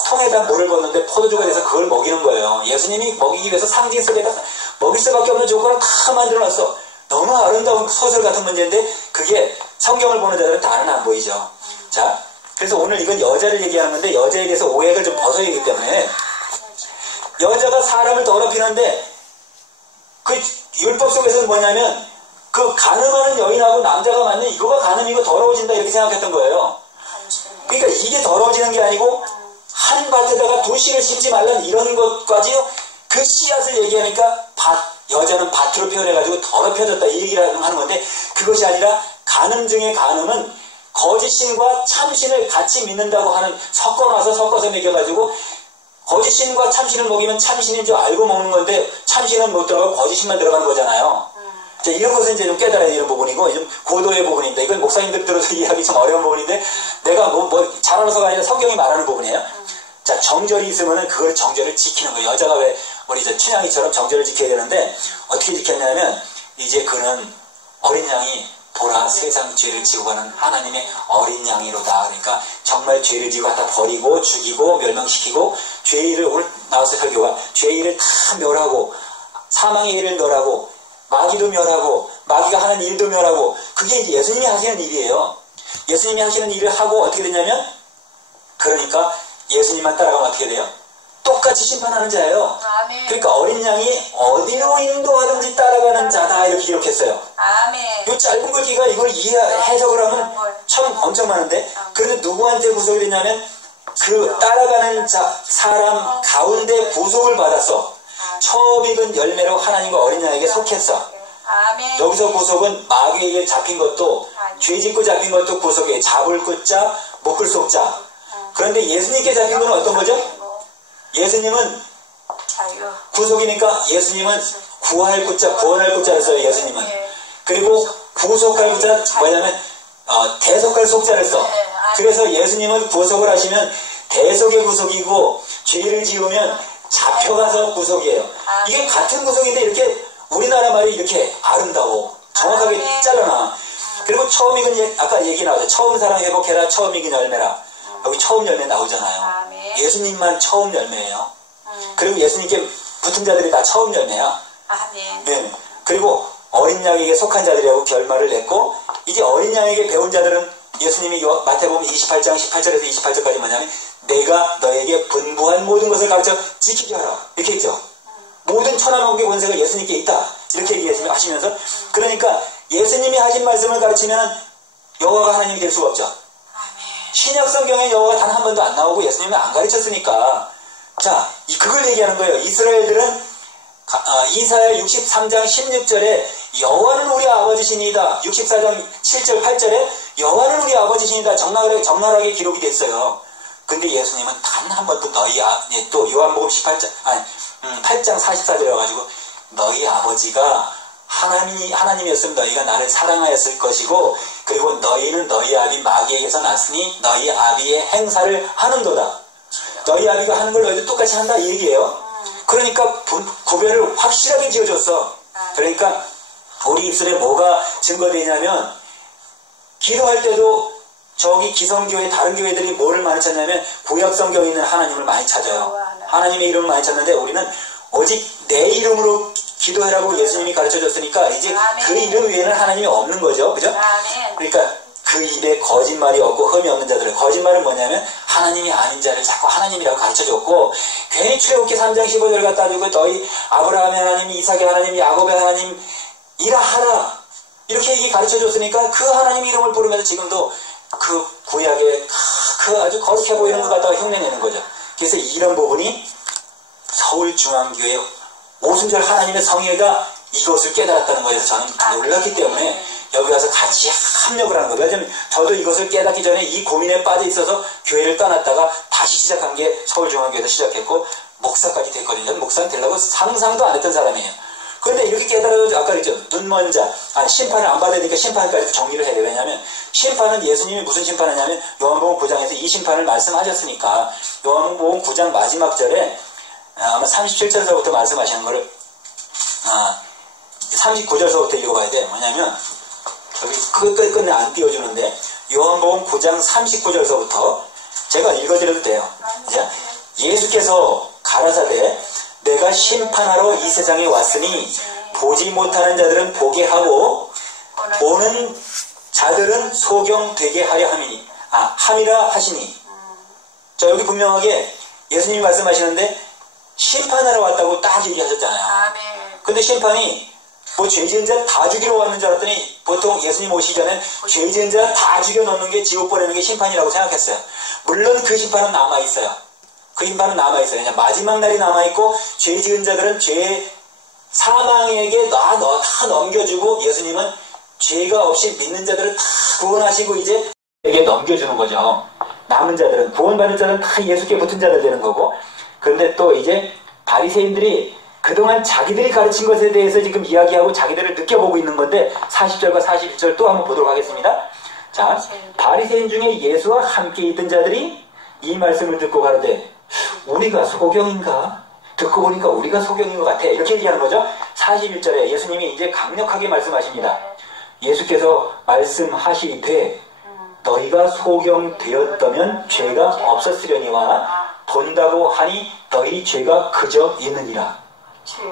통에다 물을 붓는데 포도주가 돼서 그걸 먹이는 거예요. 예수님이 먹이기 위해서 상징 속에다 먹일 수밖에 없는 조건을 다 만들어놨어. 너무 아름다운 소설 같은 문제인데 그게 성경을 보는 자들은 다는 안 보이죠. 자, 그래서 오늘 이건 여자를 얘기하는 건데 여자에 대해서 오해가 좀 벗어야 하기 때문에 여자가 사람을 더럽히는데 그 율법 속에서는 뭐냐면 그 간음하는 여인하고 남자가 맞는 이거가 간음이고 더러워진다 이렇게 생각했던 거예요. 그러니까 이게 더러워지는 게 아니고 한 밭에다가 두 씨를 심지 말라는 이런 것까지 그 씨앗을 얘기하니까 여자는 밭으로 표현해가지고 더럽혀졌다 이 얘기를 하는 건데 그것이 아니라 간음 중에 간음은 거짓신과 참신을 같이 믿는다고 하는 섞어서 먹여가지고 거짓신과 참신을 먹이면 참신인 줄 알고 먹는 건데 참신은 못 들어가고 거짓신만 들어가는 거잖아요. 자, 이런 것은 이제 좀 깨달아야 되는 부분이고 좀 고도의 부분입니다. 이건 목사님들 들어서 이해하기 좀 어려운 부분인데 내가 잘 알아서가 아니라 성경이 말하는 부분이에요. 자, 정절이 있으면은 그걸 정절을 지키는 거예요. 여자가 왜 우리 이제 춘향이처럼 정절을 지켜야 되는데 어떻게 지켰냐면 이제 그는 어린 양이 보라 세상 죄를 지고 가는 하나님의 어린 양이로다. 그러니까 정말 죄를 지고 갖다 버리고 죽이고 멸망시키고 죄를 오늘 나와서 설교가 죄를 다 멸하고 사망의 일을 멸하고 마귀도 멸하고 마귀가 하는 일도 멸하고 그게 이제 예수님이 하시는 일이에요. 예수님이 하시는 일을 하고 어떻게 되냐면 그러니까 예수님만 따라가면 어떻게 돼요? 똑같이 심판하는 자예요. 아멘. 그러니까 어린 양이 어디로 인도하든지 따라가는 자다 이렇게 기록했어요. 아멘. 이 짧은 글귀가 이걸 해석을 하면 참 엄청 많은데 그런데 누구한테 구속이 됐냐면 그 따라가는 사람 가운데 구속을 받았어. 처음 익은 열매로 하나님과 어린 양에게 속했어. 아멘. 여기서 구속은 마귀에게 잡힌 것도 죄짓고 잡힌 것도 구속이에요. 잡을 끄자 묶을 속자. 그런데 예수님께 잡힌 건 어떤 거죠? 예수님은 자유. 구속이니까 예수님은 구할 구자 구원할 구자를 써요. 예수님은. 그리고 구속할 구자 뭐냐면 대속할 속자를 써. 그래서 예수님은 구속을 하시면 대속의 구속이고 죄를 지으면 잡혀가서 구속이에요. 이게 같은 구속인데 이렇게 우리나라 말이 이렇게 아름다워 정확하게 잘라놔. 그리고 처음 익은 아까 얘기 나오죠. 처음 사랑 회복해라 처음 익은 열매라. 여기 처음 열매 나오잖아요. 예수님만 처음 열매예요. 그리고 예수님께 붙은 자들이 다 처음 열매야. 네. 그리고 어린 양에게 속한 자들이라고 결말을 냈고 이제 어린 양에게 배운 자들은 예수님이 마태복음 28장 18절에서 28절까지 뭐냐면 내가 너에게 분부한 모든 것을 가르쳐 지키게 하라 이렇게 했죠. 모든 천하만국의 권세가 예수님께 있다 이렇게 얘기하시면서 그러니까 예수님이 하신 말씀을 가르치면 여호와가 하나님이 될 수가 없죠. 신약 성경에 여호와가 단 한 번도 안 나오고 예수님은 안 가르쳤으니까 자 그걸 얘기하는 거예요. 이스라엘들은 이사야 63장 16절에 여호와는 우리 아버지시니이다. 64장 7절 8절에 여호와는 우리 아버지시니이다. 적나라하게 기록이 됐어요. 근데 예수님은 단 한 번도 또 요한복음 8장 44절에 가지고 너희 아버지가 하나님이었으면 너희가 나를 사랑하였을 것이고 그리고 너희는 너희 아비 마귀에게서 났으니 너희 아비의 행사를 하는도다. 너희 아비가 하는 걸 너희도 똑같이 한다 이 얘기예요. 그러니까 구별을 확실하게 지어줬어. 그러니까 우리 입술에 뭐가 증거되냐면 기도할 때도 저기 기성교회 다른 교회들이 뭐를 많이 찾냐면 구약성경에 있는 하나님을 많이 찾아요. 하나님의 이름을 많이 찾는데 우리는 오직 내 이름으로 기도해라고 예수님이 가르쳐줬으니까 이제 그 이름 외에는 하나님이 없는 거죠. 그죠? 그러니까 그 입에 거짓말이 없고 흠이 없는 자들을 거짓말은 뭐냐면 하나님이 아닌 자를 자꾸 하나님이라고 가르쳐줬고 괜히 출애굽기 3장 15절 갖다 주고 너희 아브라함의 하나님, 이삭의 하나님, 야곱의 하나님 이라 하라 이렇게 얘기 가르쳐줬으니까 그 하나님 이름을 부르면서 지금도 그 구약의 그 아주 거룩해 보이는 것 갖다가 흉내내는 거죠. 그래서 이런 부분이 서울중앙교회 오순절 하나님의 성회가 이것을 깨달았다는 거에서 저는 놀랐기 때문에 여기 와서 같이 합력을 하는 거예요. 왜냐하면 저도 이것을 깨닫기 전에 이 고민에 빠져 있어서 교회를 떠났다가 다시 시작한 게 서울중앙교회에서 시작했고 목사까지 됐거든요. 목사는 되려고 상상도 안 했던 사람이에요. 그런데 이렇게 깨달아도 아까 그랬죠. 눈먼 자, 심판을 안 받아야 되니까 심판까지 정리를 해야 돼요. 왜냐하면 심판은 예수님이 무슨 심판하냐면 요한복음 9장에서 이 심판을 말씀하셨으니까 요한복음 9장 마지막 절에 아마 37절서부터 말씀하시는 거를 39절서부터 읽어봐야 돼요. 뭐냐면 여기 끝내 안 띄워주는데 요한복음 9장 39절서부터 제가 읽어드려도 돼요. 예수께서 가라사대 내가 심판하러 이 세상에 왔으니 보지 못하는 자들은 보게 하고 보는 자들은 소경되게 하려 함이라 하시니. 자, 여기 분명하게 예수님이 말씀하시는데 심판하러 왔다고 딱 얘기하셨잖아요. 근데 심판이 뭐 죄 지은 자 다 죽이러 왔는 줄 알았더니 보통 예수님 오시기 전에 죄 지은 자 다 죽여 넣는 게 지옥 보내는 게 심판이라고 생각했어요. 물론 그 심판은 남아있어요. 그 심판은 남아있어요. 그냥 마지막 날이 남아있고 죄 지은 자들은 죄 사망에게 다 넘겨주고 예수님은 죄가 없이 믿는 자들을 다 구원하시고 이제 에게 넘겨주는 거죠. 남은 자들은 구원받은 자들은 다 예수께 붙은 자들 되는 거고. 그런데 또 이제 바리새인들이 그동안 자기들이 가르친 것에 대해서 지금 이야기하고 자기들을 느껴보고 있는 건데 40절과 41절 또 한번 보도록 하겠습니다. 자, 바리새인 중에 예수와 함께 있던 자들이 이 말씀을 듣고 가는데 우리가 소경인가? 듣고 보니까 우리가 소경인 것 같아. 이렇게 얘기하는 거죠. 41절에 예수님이 이제 강력하게 말씀하십니다. 예수께서 말씀하시되 너희가 소경되었다면 죄가 없었으려니와 본다고 하니 너희 죄가 그저 있느니라.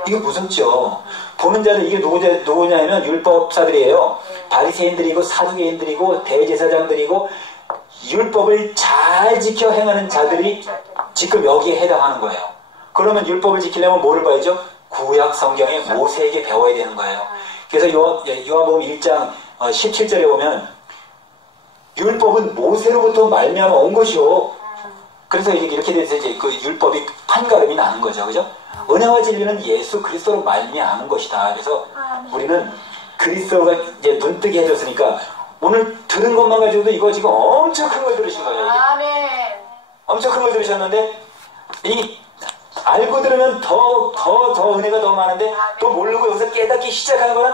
이게 무섭죠. 보는 자들 이게 누구냐면 율법사들이에요. 바리새인들이고 사두개인들이고 대제사장들이고 율법을 잘 지켜 행하는 자들이 지금 여기에 해당하는 거예요. 그러면 율법을 지키려면 뭐를 봐야죠? 구약 성경의 모세에게 배워야 되는 거예요. 그래서 요한복음 1장 17절에 보면 율법은 모세로부터 말미암아 온 것이요. 그래서 이렇게 돼서 이제 그 율법이 판가름이 나는 거죠. 그죠? 은혜와 진리는 예수 그리스도로 말미암은 것이다. 그래서 우리는 그리스도가 이제 눈뜨게 해줬으니까 오늘 들은 것만 가지고도 이거 지금 엄청 큰 걸 들으신 거예요. 아멘. 엄청 큰 걸 들으셨는데 이 알고 들으면 더 은혜가 더 많은데 또 모르고 여기서 깨닫기 시작하는 거는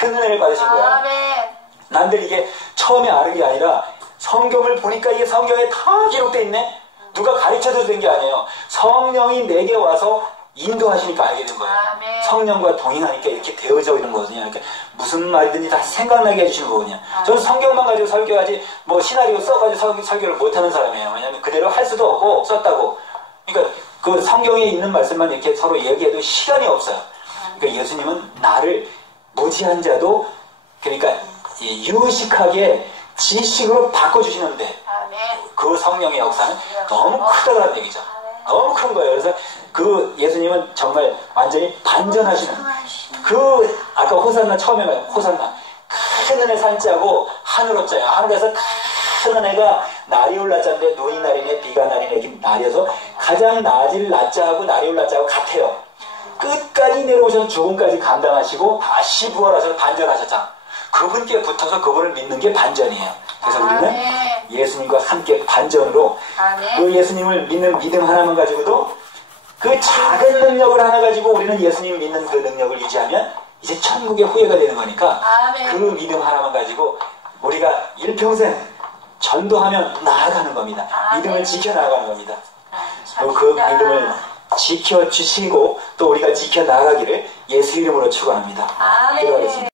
큰 은혜를 받으신 거예요. 아멘. 남들 이게 처음에 아는 게 아니라 성경을 보니까 이게 성경에 다 기록되어 있네. 누가 가르쳐줘도 된 게 아니에요. 성령이 내게 와서 인도하시니까 알게 된 거예요. 아멘. 성령과 동행하니까 이렇게 되어져 있는 거거든요. 이렇게 무슨 말이든지 다 생각나게 해주시는 거거든요. 저는 성경만 가지고 설교하지 뭐 시나리오 써가지고 설교를 못하는 사람이에요. 왜냐하면 그대로 할 수도 없고 썼다고. 그러니까 그 성경에 있는 말씀만 이렇게 서로 얘기해도 시간이 없어요. 그러니까 예수님은 나를 무지한 자도 그러니까 유식하게 지식으로 바꿔주시는데 그 성령의 역사는 너무 크다는 얘기죠. 너무 큰 거예요. 그래서 그 예수님은 정말 완전히 반전하시는 그 아까 호산나 처음에 호산나 큰 은혜 산자고 하늘 옷자예요. 하늘에서 큰 은혜가 날이 올라자인데 눈이 내리네 비가 내리네 이렇게 날이어서 가장 낮을 낮자하고 날이 올라자하고 같아요. 끝까지 내려오셔서 죽음까지 감당하시고 다시 부활하셔서 반전하셨잖아. 그분께 붙어서 그분을 믿는 게 반전이에요. 그래서 우리는 예수님과 함께 반전으로 그 예수님을 믿는 믿음 하나만 가지고도 그 작은 능력을 하나 가지고 우리는 예수님 믿는 그 능력을 유지하면 이제 천국의 후예가 되는 거니까 그 믿음 하나만 가지고 우리가 일평생 전도하면 나아가는 겁니다. 믿음을 지켜나가는 겁니다. 그 믿음을 지켜주시고 또 우리가 지켜나가기를 예수 이름으로 축원합니다. 기도하겠습니다.